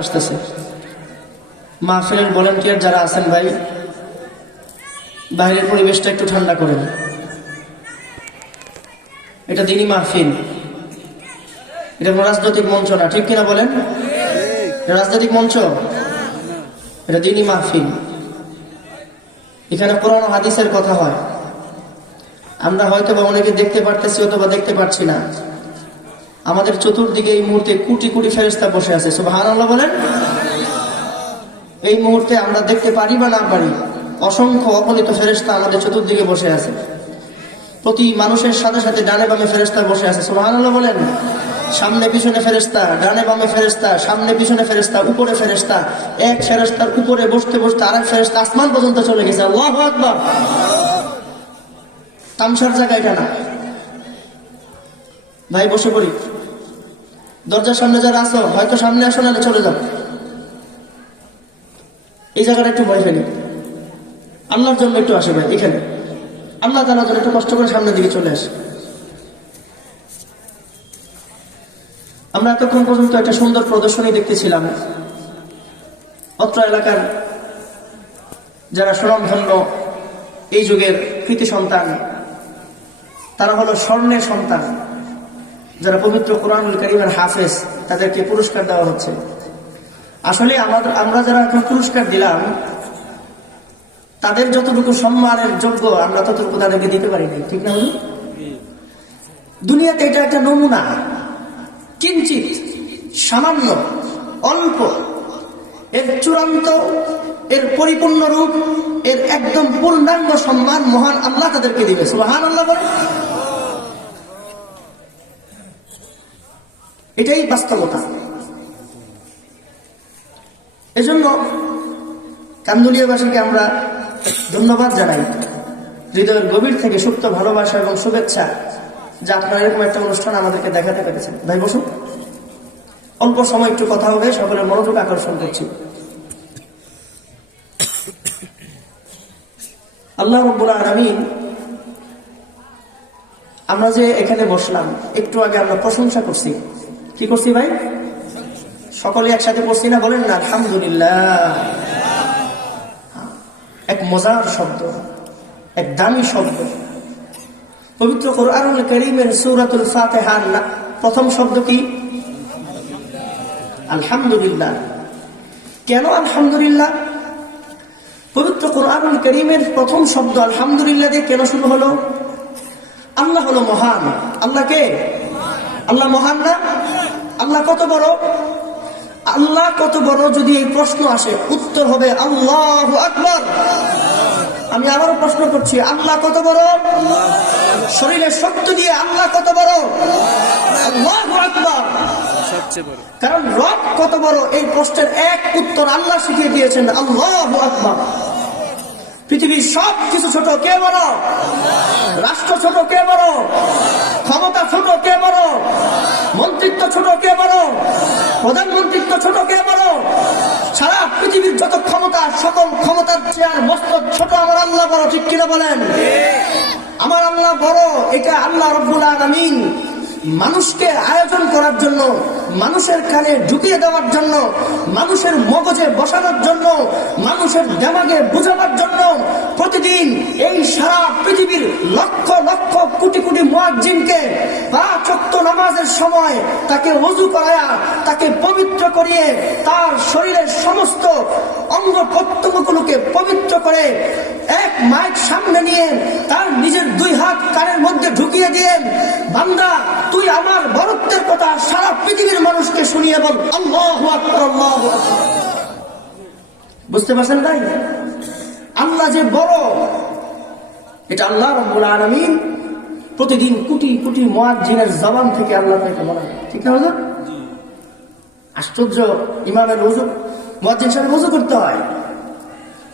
আসতেছে। মাহফিলের ভলান্টিয়ার যারা আছেন ভাই, বাইরের পরিবেশটা একটু ঠান্ডা করেন। এটা দিনই মাহফিল, এটা কোনো রাজনৈতিক মঞ্চ না, ঠিক কিনা বলেন? এটা রাজনৈতিক মঞ্চ, এটা দিনই মাহফিল। এখানে কোরআন হাদিসের কথা হয়। আমরা হয়তো বা অনেকে দেখতে পারতেছি অথবা দেখতে পাচ্ছি না। আমাদের চতুর্দিকে এই মুহূর্তে কোটি কোটি ফেরেশতা বসে আছে, সুবহানাল্লাহ বলেন। এই মুহূর্তে আমরা দেখতে পারি বা না পারি, অসংখ্য অগণিত ফেরেশতা আমাদের চতুর্দিকে বসে আছে। প্রতি মানুষের সাথে সাথে ডানে বামে ফেরেশতা বসে আছে, সুবহানাল্লাহ বলেন। সামনে পিছনে ফেরেশতা, ডানে বামে ফেরেশতা, সামনে পিছনে ফেরেশতা, উপরে ফেরেশতা। এক ফেরেশতার উপরে বসতে বসতে আরেক ফেরেশতা আসমান পর্যন্ত চলে গেছে। আল্লাহু আকবার। তামসার জায়গা এটা না ভাই। বসে পড়ি। দরজার সামনে যারা আসো, হয়তো সামনে আসো, নাহলে চলে যাও। এই জায়গাটা একটু ভয় ফেলি, আল্লাহর জন্য একটু আসে ভাই। এখানে আল্লাহ তাআলার জন্য একটু কষ্ট করে সামনের দিকে চলে আসে। আমরা এতক্ষণ পর্যন্ত একটা সুন্দর প্রদর্শনী দেখতেছিলাম। অত্র এলাকার যারা স্বনামধন্য এই যুগের কৃতি সন্তান, তারা হলো স্বর্ণের সন্তান। যারা পবিত্র কোরআনুল কারীমের হাফেজ, তাদেরকে পুরস্কার দেওয়া হচ্ছে। আসলে আমরা যারা এখন পুরস্কার দিলাম, তাদের যতটুকু সম্মানের যোগ্য আমরা ততটুকু তাদেরকে দিতে পারি নাই, ঠিক না? দুনিয়াতে এটা একটা নমুনা, কিঞ্চিত, সামান্য, অল্প। এর চূড়ান্ত, এর পরিপূর্ণ রূপ, এর একদম পূর্ণাঙ্গ সম্মান মহান আল্লাহ তাদেরকে দিবে, সুবহানাল্লাহ বলেন। এটাই বাস্তবতা। এজন্য কান্দুলিয়াবাসীকে আমরা ধন্যবাদ জানাই হৃদয়ের গভীর থেকে, সুপ্ত ভালোবাসা এবং শুভেচ্ছা যে আপনারা এরকম একটা অনুষ্ঠান আমাদেরকে দেখাতে পেরেছেন। ভাই বসুন, অল্প সময় একটু কথা হবে, সকলের মনোযোগ আকর্ষণ করছি। আল্লাহ রাব্বুল আলামিন, আমরা যে এখানে বসলাম, একটু আগে আমরা প্রশংসা করছি। কি করছি ভাই? সকলে একসাথে পড়ছি না? বলেন না আলহামদুলিল্লাহ। এক মজার শব্দ, এক দামি শব্দ। পবিত্র কোরআনুল কারীমের সূরাতুল ফাতিহার প্রথম শব্দ কি? আলহামদুলিল্লাহ। কেন আলহামদুলিল্লাহ? পবিত্র কোরআনুল কারীমের প্রথম শব্দ আলহামদুলিল্লাহ দিয়ে কেন শুরু হলো? আল্লাহ হলো মহান। আল্লাহ কে? আল্লাহ মহান না? আল্লাহ কত বড়? আল্লাহ কত বড় যদি এই প্রশ্ন আসে, উত্তর হবে আল্লাহু আকবার। আমি আবারও প্রশ্ন করছি, আল্লাহ কত বড়? শরীরের শক্তি দিয়ে আল্লাহ কত বড়? আল্লাহু আকবার। কারণ রব কত বড়, এই প্রশ্নের এক উত্তর আল্লাহ শিখিয়ে দিয়েছেন, আল্লাহু আকবার। পৃথিবীর সব কিছু ছোট, কে বড়? রাষ্ট্র ছোট, কে বড়? ক্ষমতা ছোট, কে বড়? মন্ত্রিত্ব ছোট, কে বড়? প্রধানমন্ত্রিত্ব ছোট, কে বড়? সারা পৃথিবীর যত ক্ষমতা, সকল ক্ষমতার চেয়ার মস্ত ছোট, আমার আল্লাহ বড়, ঠিক কিনা বলেন? আমার আল্লাহ বড়। এটা আল্লাহ রাব্বুল আলামিন মানুষকে আয়োজন করার জন্য, মানুষের কানে ঢুকিয়ে দেওয়ার জন্য, মানুষের মগজে বসানোর জন্য, মানুষের দেমাগে বুঝাবার জন্য প্রতিদিন এই সারা পৃথিবীর লক্ষ লক্ষ কোটি কোটি মুয়াজ্জিনকে 5 ওয়াক্ত নামাজের সময় তাকে ওযু করায়া, তাকে পবিত্র করিয়ে, তার শরীরের সমস্ত অঙ্গ প্রত্যঙ্গগুলোকে পবিত্র করে এক মাইক সামনে নিয়ে তার নিজের 2 হাত কানের মধ্যে ঢুকিয়ে দিয়ে, বান্দা তুই আমার বড়ত্বের কথা সারা পৃথিবীর মানুষকে শুনিয়ে বল, আল্লাহু আকবার, আল্লাহু আকবার। বুঝতে পারছেন তাই? আল্লাহ যে বড়, এটা আল্লাহ রাব্বুল আলামিন প্রতিদিন কোটি কোটি মুয়াজ্জিনের জবান থেকে আল্লাহ তাকে বলেন, ঠিক না? হুজুর, আশ্চর্য। ইমামের ওযু, মুয়াজ্জিন সাহেব ওযু করতে হয়,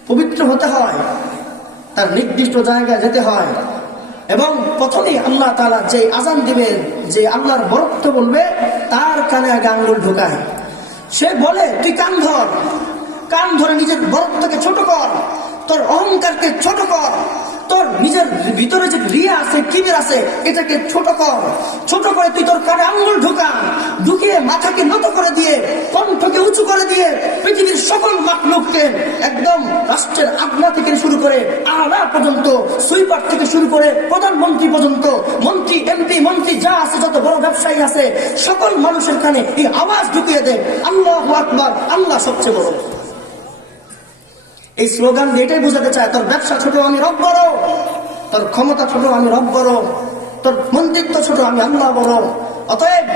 পবিত্র হতে হয়, তার নির্দিষ্ট জায়গায় যেতে হয়, এবং প্রথমেই আল্লাহ তাআলা যে আযান দিবে, যে আল্লাহর বরত্ব বলবে, তার কানে আগে আঙ্গুল ঢোকায়। সে বলে তুই কান ধর, কান ধরে নিজের বরত্বকে ছোট কর, তোর অহংকারকে ছোট কর, তোর নিজের ভিতরে যে রিয়া আছে, কিবির আছে, এটাকে ছোট কর। ছোট করে তুই তোর কানে আঙ্গুল ঢুকা, ঢুকিয়ে মাথাকে নত করে দিয়ে, কণ্ঠকে উঁচু করে দিয়ে সকল মাখলুককে একদম রাষ্ট্রের আগনা থেকে শুরু করে আলা পর্যন্ত, সুইপার থেকে শুরু করে প্রধানমন্ত্রী পর্যন্ত, মন্ত্রী এমপি মন্ত্রী যা আছে, যত বড় ব্যবসায়ী আছে, সকল মানুষের কানে এই আওয়াজ ঢুকিয়ে দেয়, আল্লাহু আকবার, আল্লাহ সবচেয়ে বড়। এই স্লোগান দিয়ে এটাই বোঝাতে চায়, তোর ব্যবসা ছোট, আমি রব বড়, তোর ক্ষমতা ছোট, আমি রব বড়, তোর মন্দিত্ব ছোট, আমি আল্লাহ বড়। অতএব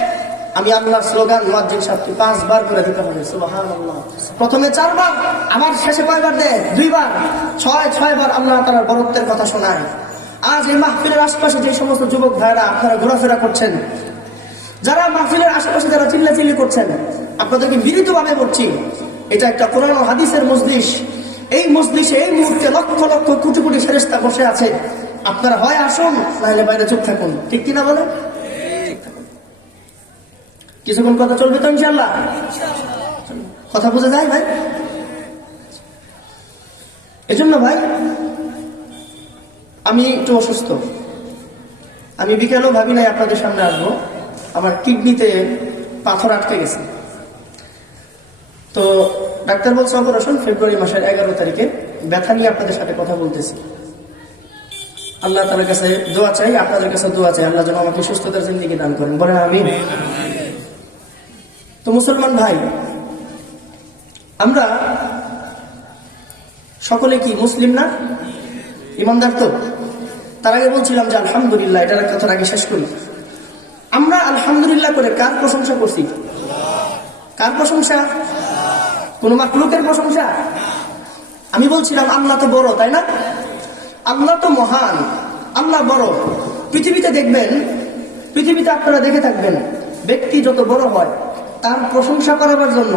আমি আল্লাহর স্লোগান মুয়াজ্জিন সাহেবকে 5 বার করে দিতে হবে। সুবহানাল্লাহ। প্রথমে 4 বার, আবার শেষে কয়বার দেয়? 2 বার। 6 বার আল্লাহ তাআলার বরত্বের কথা শোনায়। আজ এই মাহফিলের আশপাশে যে সমস্ত যুবক ভাইরা আপনারা ঘোরাফেরা করছেন, যারা মাহফিলের আশেপাশে যারা চিল্লাচিল্লি করছেন, আপনাদেরকে বিনীতভাবে বলছি, এটা একটা কোরআন ও হাদিসের মজলিস। এই মজলিসে এই মুহূর্তে লক্ষ লক্ষ কোটি কোটি ফেরেশতা বসে আছে। আপনারা হয় আসুন, নাহলে বাইরে চুপ থাকুন। ঠিক কিনা বলেন? কিছুক্ষণ কথা চলবে তো ইনশাআল্লাহ? কথা বোঝা যায় ভাই? এজন্য ভাই আমি একটু অসুস্থ, আমি বিকেলেও ভাবি নাই আপনাদের সামনে আসবো। আমার কিডনিতে পাথর আটকে গেছে, তো ডাক্তার বলছে অপারেশন ফেব্রুয়ারি মাসের 11 তারিখে। ব্যথা নিয়ে আপনাদের সাথে কথা বলতেছি। আল্লাহ তাআলার কাছে দোয়া চাই, আপনাদের কাছে দোয়া চাই, আল্লাহ যেন আমাকে সুস্থতার জিন্দেগি দান করেন। বলেন আমিন। তো মুসলমান ভাই, আমরা সকলে কি মুসলিম না? ইমানদার তো? তার আগে বলছিলাম যে আলহামদুলিল্লাহ, এটার কথার আগে শেষ করি। আমরা আলহামদুলিল্লাহ করে কার প্রশংসা করছি? কার প্রশংসা? কোন মাখলুকের প্রশংসা? আমি বলছিলাম আল্লাহ তো বড়, তাই না? আল্লাহ তো মহান, আল্লাহ বড়। পৃথিবীতে দেখবেন, পৃথিবীতে আপনারা দেখে থাকবেন, ব্যক্তি যত বড় হয় তার প্রশংসা করার জন্য,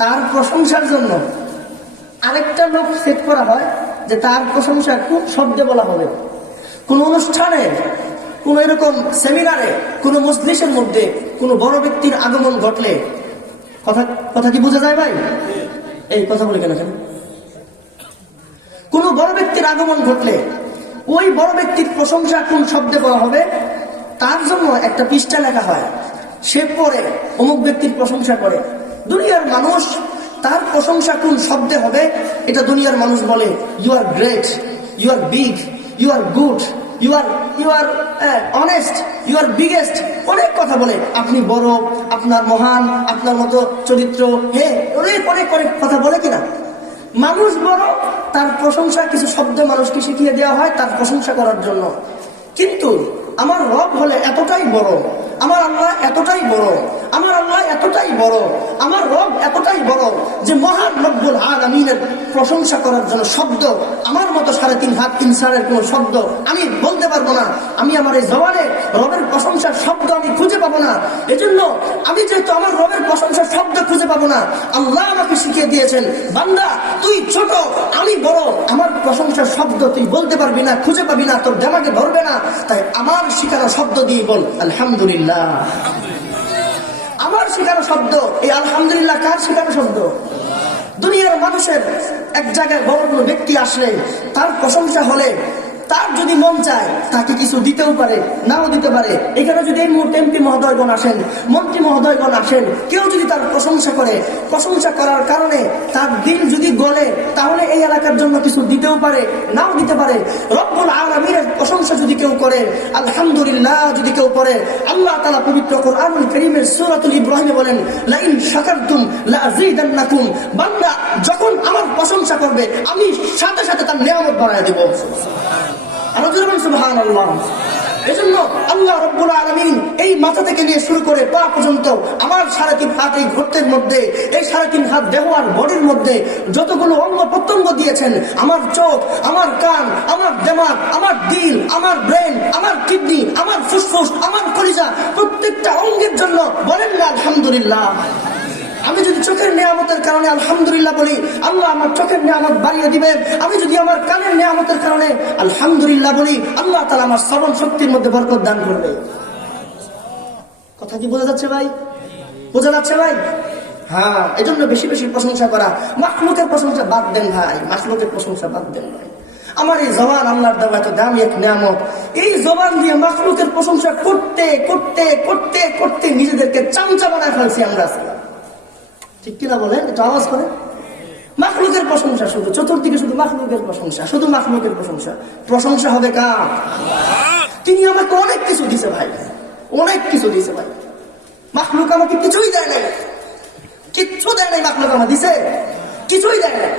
তার প্রশংসার জন্য আরেকটা লোক সেট করা হয় যে তার প্রশংসা কোন শব্দে বলা হবে। কোন অনুষ্ঠানে, কোন এরকম সেমিনারে, কোন মজলিসের মধ্যে কোন বড় ব্যক্তির আগমন ঘটলে, কথা কি বোঝা যায় ভাই? এই কথা বলে কেন? কোন বড় ব্যক্তির আগমন ঘটলে ওই বড় ব্যক্তির প্রশংসা কোন শব্দে বলা হবে, তার জন্য একটা পৃষ্ঠা লেখা হয়। সে পরে অমুক ব্যক্তির প্রশংসা করে। দুনিয়ার মানুষ তার প্রশংসা কোন শব্দে হবে, এটা দুনিয়ার মানুষ বলে you are great, you are big, you are good, you are honest, you are biggest. অনেক কথা বলে, আপনি বড়, আপনার মহান, আপনার মতো চরিত্র, অনেক অনেক অনেক কথা বলে কিনা? মানুষ বড়, তার প্রশংসা কিছু শব্দ মানুষকে শিখিয়ে দেওয়া হয় তার প্রশংসা করার জন্য। কিন্তু আমার রব হলে এতটাই বড়, আমার আল্লাহ এতটাই বড়, আমার আল্লাহ এতটাই বড়, আমার রব এতটাই বড় যে মহান রব্বুল আলামিনের প্রশংসা করার জন্য শব্দ আমার মতো 3.5 হাত 3 সারের কোন শব্দ আমি বলতে পারবো না। আমি আমার এই জবানে রবের প্রশংসার শব্দ আমি খুঁজে পাবো না। এজন্য আমি যেহেতু আমার রবের প্রশংসার শব্দ খুঁজে পাবো না, আল্লাহ আমাকে শিখিয়ে দিয়েছেন, বান্দা তুই ছোট, আমি বড়, আমার প্রশংসার শব্দ তুই বলতে পারবি না, খুঁজে পাবি না, তোর দেমাগে ধরবে না। তাই আমার শিখানো শব্দ দিয়ে বল আলহামদুলিল্লাহ। আমার শিখানো শব্দ, এই আলহামদুলিল্লাহ কার শিখানো শব্দ? দুনিয়ার মানুষের এক জায়গায় বড় কোনো ব্যক্তি আসলে, তার প্রশংসা হলে, তার যদি মন চায় তাকে কিছু দিতেও পারে, নাও দিতে পারে। এখানে যদি এই মুহূর্তে এমপি মহোদয়গণ আসেন, মন্ত্রী মহোদয়গণ আসেন, কেউ যদি তার প্রশংসা করে, প্রশংসা করার কারণে তার দিল যদি গলে, তাহলে এই এলাকার জন্য কিছু দিতেও পারে, নাও দিতে পারে। রব্বুল আলামিনের প্রশংসা যদি কেউ করে, আলহামদুলিল্লাহ যদি কেউ পড়ে, আল্লাহ তাআলা পবিত্র কোরআনুল কারীমের সূরাতুল ইব্রাহিমে বলেন, লাইন শাকারতুম লাযীদান্নাকুম। বান্দা যখন আমার প্রশংসা করবে, আমি সাথে সাথে তার নিয়ামত বাড়ায় দেব। সুবহানাল্লাহ। এজন্য আল্লাহ রাব্বুল আলামিন এই মাথা থেকে নিয়ে শুরু করে পা পর্যন্ত আমার 3.5 হাত এই ঘটের মধ্যে, এই 3.5 হাত দেহ আর বডির মধ্যে যতগুলো অঙ্গ প্রত্যঙ্গ দিয়েছেন, আমার চোখ, আমার কান, আমার দিমাগ, আমার দিল, আমার ব্রেন, আমার কিডনি, আমার ফুসফুস, আমার কলিজা, প্রত্যেকটা অঙ্গের জন্য বলেন না আলহামদুলিল্লাহ। আমি যদি চোখের নিয়ামতের কারণে আলহামদুলিল্লাহ বলি, আল্লাহ আমার চোখের নিয়ামত বাড়িয়ে দিবেন। আমি যদি আমার কানের নিয়ামতের কারণে আলহামদুলিল্লাহ বলি, আল্লাহ তাআলা আমার শ্রবণ শক্তির মধ্যে বরকত দান করবে। কথা কি বোঝা যাচ্ছে ভাই? বোঝা যাচ্ছে ভাই? হ্যাঁ, এজন্য বেশি বেশি প্রশংসা করা। মাখলুকের প্রশংসা বাদ দেন ভাই, মাখলুকের প্রশংসা বাদ দেন ভাই। আমার এই জবান আল্লাহর দেওয়া এত দামি এক নিয়ামত, এই জবান দিয়ে মাখলুকের প্রশংসা করতে করতে করতে করতে নিজেদেরকে চামচা বানায় ফেলছি আমরা। ঠিক কিনা বলেন? একটু আওয়াজ করে। মাখলুকের প্রশংসা, শুধু চতুর্দিকে শুধু মাখলুকের প্রশংসা, শুধু মাখলুকের প্রশংসা। প্রশংসা হবে কার? তিনি আমাকে অনেক কিছু দিছে ভাই, অনেক কিছু দিছে ভাই। মাখলুক আমাকে কিছুই দেয় নাই, কিচ্ছু দেয় নাই। মাখলুক আমাকে দিছে, কিছুই দেয় নাই,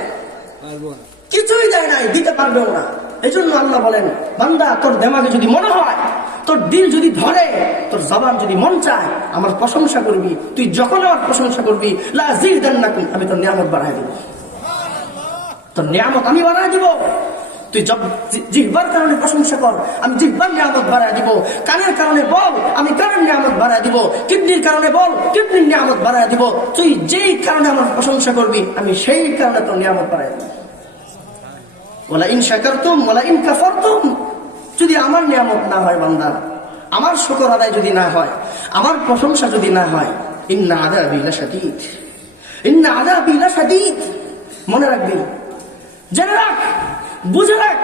কিছুই দেয় নাই, দিতে পারবেও না। এই জন্য আল্লাহ বলেন, বান্দা তোর দেমাগে যদি মনে হয়, তোর দিল যদি ধরে, তোর জবান যদি মন চায় আমার প্রশংসা করবি, তুই যখন আমার প্রশংসা করবি লা যিদান্নাকুম, আমি তোর নিয়ামত বাড়ায় দিব, তোর নিয়ামত আমি বাড়ায় দিব। তুই জিহ্বার কারণে প্রশংসা কর, আমি জিহ্বার নিয়ামত বাড়ায় দিব। কানের কারণে বল, আমি কানের নিয়ামত বাড়ায় দিব। কিডনির কারণে বল, কিডনির নিয়ামত বাড়ায় দিব। তুই যেই কারণে আমার প্রশংসা করবি আমি সেই কারণে তোর নিয়ামত বাড়ায় দিব। ওয়ালা ইন শাকারতুম ওয়ালা ইন কাফারতুম, যদি আমার নিয়ামত না হয় বান্দা, আমার শুকর আদায় যদি না হয়, আমার প্রশংসা যদি না হয়, ইন্না আযাবি লাশাদীদ, ইন্না আযাবি লাশাদীদ। মনে রাখবি, জেনে রাখ, বুঝে রাখ,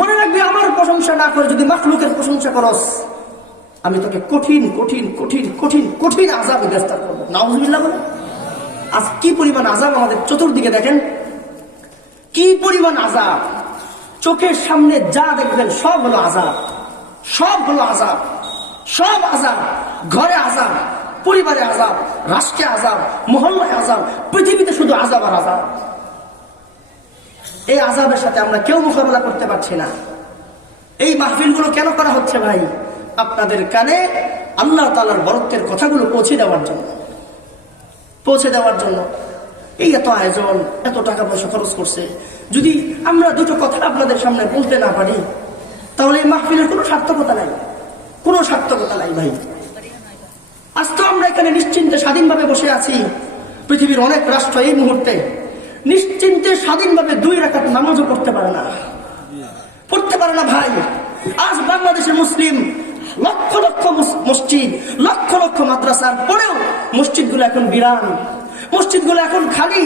মনে রাখবি, আমার প্রশংসা না করে যদি মাখলুকের প্রশংসা করস, আমি তোকে কঠিন কঠিন কঠিন কঠিন কঠিন আযাবে গ্রেফতার করবো। নাউযুবিল্লাহ বলে। আজ কি পরিমাণ আযাব আমাদের চতুর্দিকে দেখেন, কি পরিমাণ আযাব। চোখের সামনে যা দেখবেন সব হলো আযাব, সব হলো আযাব, সব আযাব। ঘরে আযাব, পরিবারে আযাব, রাষ্ট্রে আযাব, মহল্লায় আযাব, পৃথিবীতে শুধু আযাব আর আযাব। এই আযাবের সাথে আমরা কেউ মোকাবেলা করতে পারছি না। এই মাহফিলগুলো কেন করা হচ্ছে ভাই? আপনাদের কানে আল্লাহ তাআলার বরকতের কথাগুলো পৌঁছে দেওয়ার জন্য, পৌঁছে দেওয়ার জন্য। এই এত আয়োজন, এত টাকা পয়সা খরচ করছে, যদি আমরা দুটো কথা আপনাদের সামনে বলতে না পারি, তাহলে এই মাহফিলের কোনো সার্থকতা নাই, কোনো সার্থকতা নাই ভাই। আজ তো আমরা এখানে নিশ্চিন্তে স্বাধীনভাবে বসে আছি। পৃথিবীর অনেক রাষ্ট্র এই মুহূর্তে নিশ্চিন্তে স্বাধীনভাবে 2 রাকাত নামাজও পড়তে পারে না, পড়তে পারে না ভাই। আজ বাংলাদেশের মুসলিম লক্ষ লক্ষ মসজিদ, লক্ষ লক্ষ মাদ্রাসার পরেও মসজিদগুলো এখন বিরান, মসজিদগুলো এখন খালি,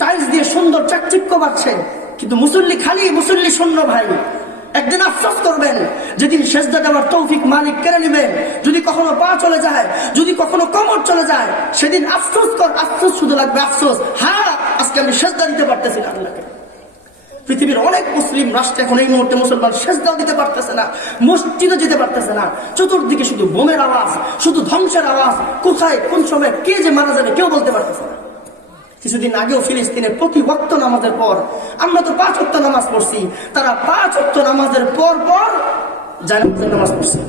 টাইলস দিয়ে সুন্দর চাকচিক্য পাচ্ছে, কিন্তু মুসল্লি খালি, মুসল্লি শূন্য ভাই। একদিন আফসোস করবেন, যেদিন সেজদা দেওয়ার তৌফিক মালিক কেড়ে নেবেন। যদি কখনো পা চলে যায়, যদি কখনো কোমর চলে যায়, সেদিন আফসোস কর, আফসোস শুধু লাগবে, আফসোস, হ্যাঁ আজকে আমি সেজদা দিতে পারতেছি না আল্লাহকে। পৃথিবীর অনেক মুসলিম রাষ্ট্রে এখন এই মুহূর্তে মুসলমান সেজদাও দিতে পারতেছে না, মসজিদে যেতে পারতেছে না। চতুর্দিকে শুধু বোমের আওয়াজ, শুধু ধ্বংসের আওয়াজ। কোথায় কোন সময় কে যে মারা যাবে কেউ বলতে পারতেছে না। কিছুদিন আগেও ফিলিস্তিনের প্রতি ওয়াক্ত নামাজের পর, আমরা তো 5 ওয়াক্ত নামাজ পড়ছি, তারা 5 ওয়াক্ত নামাজের পর পর জানাজার নামাজ পড়ছে,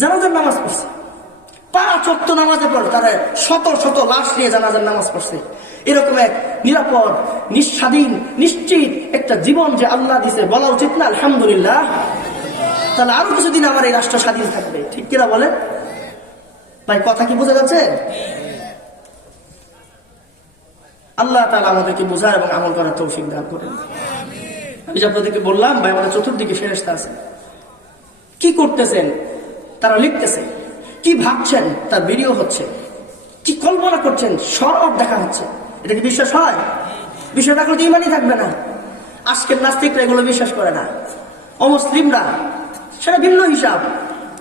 জানাজার নামাজ পড়ছে। 5 ওয়াক্ত নামাজের পর তারা শত শত লাশ নিয়ে জানাজার নামাজ পড়ছে। এরকম এক নিরাপদ, নিঃস্বাধীন, নিশ্চিত একটা জীবন যে আল্লাহ দিছে, বলা উচিত না আলহামদুলিল্লাহ? তাহলে আরো কিছুদিন আমার এই রাষ্ট্র স্বাধীন থাকবে, ঠিক কিনা বলে ভাই? কথা কি বোঝা যাচ্ছে? আল্লাহ তাআলা আমাদেরকে বোঝার এবং আমল করার তৌফিক দান করেন। আমি যে আপনাদেরকে বললাম ভাই, আমাদের চতুর্দিকে ফেরেশতা আছে। কি করতেছেন তারা লিখতেছে, কি ভাবছেন তার ভিডিও হচ্ছে, কি কল্পনা করছেন সব দেখা হচ্ছে। এটা কি বিশ্বাস হয়? বিশ্বাস রাখলে তো ইমানই থাকবে না। আজকের নাস্তিকরা এগুলো বিশ্বাস করে না, অমুসলিমরা সেটা ভিন্ন হিসাব,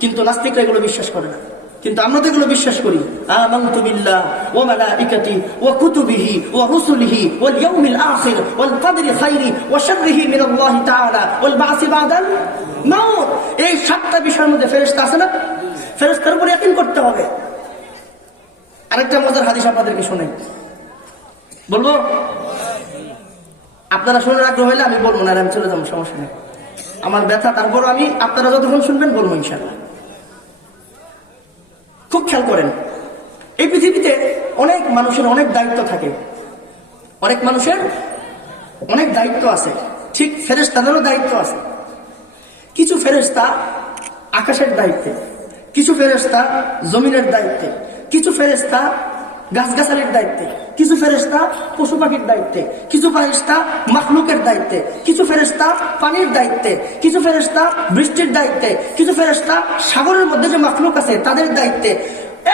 কিন্তু নাস্তিকরা এগুলো বিশ্বাস করে না। কিন্তু আমরা তো এগুলো বিশ্বাস করি। আমানতু বিল্লাহ ওয়া মালাইকাতি ওয়া কুতুবিহি ওয়া রুসুলিহি ওয়াল ইয়াউমিল আখির ওয়াল কদরি খাইরি ওয়া শাররিহি মিনাল্লাহি তাআলা ওয়াল বা'সি বাদাল মাউত। এই 7টা বিষয়ের মধ্যে ফেরেশতা আছে না? ফেরেশতার উপর ইয়াকিন করতে হবে। আরেকটা মজার হাদিস আপনাদেরকে শোনাই, বলবো? আপনারা শোনার আগ্রহ হলে আমি বলবো, না আমি চলে যাবো, সমস্যা নেই। আমার ব্যথা, তারপর আমি আপনারা যতক্ষণ শুনবেন বলবো ইনশাআল্লাহ। খুব খেয়াল করেন, এই পৃথিবীতে অনেক মানুষের অনেক দায়িত্ব থাকে, অনেক মানুষের অনেক দায়িত্ব আছে, ঠিক ফেরেশতাদেরও দায়িত্ব আছে। কিছু ফেরেশতা আকাশের দায়িত্বে, কিছু ফেরেশতা জমিনের দায়িত্বে, কিছু ফেরেশতা গাছগাছালির দায়িত্বে, কিছু ফেরেশতা পশু পাখির দায়িত্বে, কিছু ফেরেশতা মাখলুকের দায়িত্বে, কিছু ফেরেশতা পানির দায়িত্বে, কিছু ফেরেশতা বৃষ্টির দায়িত্বে, কিছু ফেরেশতা সাগরের মধ্যে যে মাখলুক আছে তাদের দায়িত্বে।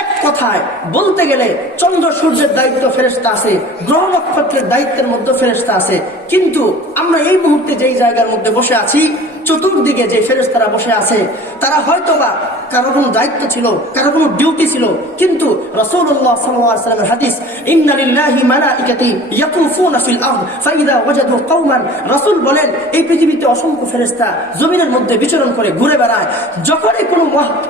এক কথায় বলতে গেলে চন্দ্র সূর্যের দায়িত্ব ফেরেশতা আছে, গ্রহ নক্ষত্রের দায়িত্বের মধ্যে ফেরেশতা আছে। কিন্তু আমরা এই মুহূর্তে যেই জায়গার মধ্যে বসে আছি, চতুর্দিকে যে ফেরেশতারা বসে আছে তারা হয়তোবা কারো কোনো দায়িত্ব ছিল, কারো কোনো ডিউটি ছিল, কিন্তু রাসূলুল্লাহ সাল্লাল্লাহু আলাইহি ওয়াসাল্লামের হাদিস, ইন্না লিল্লাহি মালাইকাতি ইয়াতুফুনা ফিল আরদ ফাইদা ওয়াজাদু কওমান, রাসূল বলেন এই পৃথিবীতে অসংখ্য ফেরেশতা জমিনের মধ্যে বিচরণ করে ঘুরে বেড়ায়। যখনই কোনো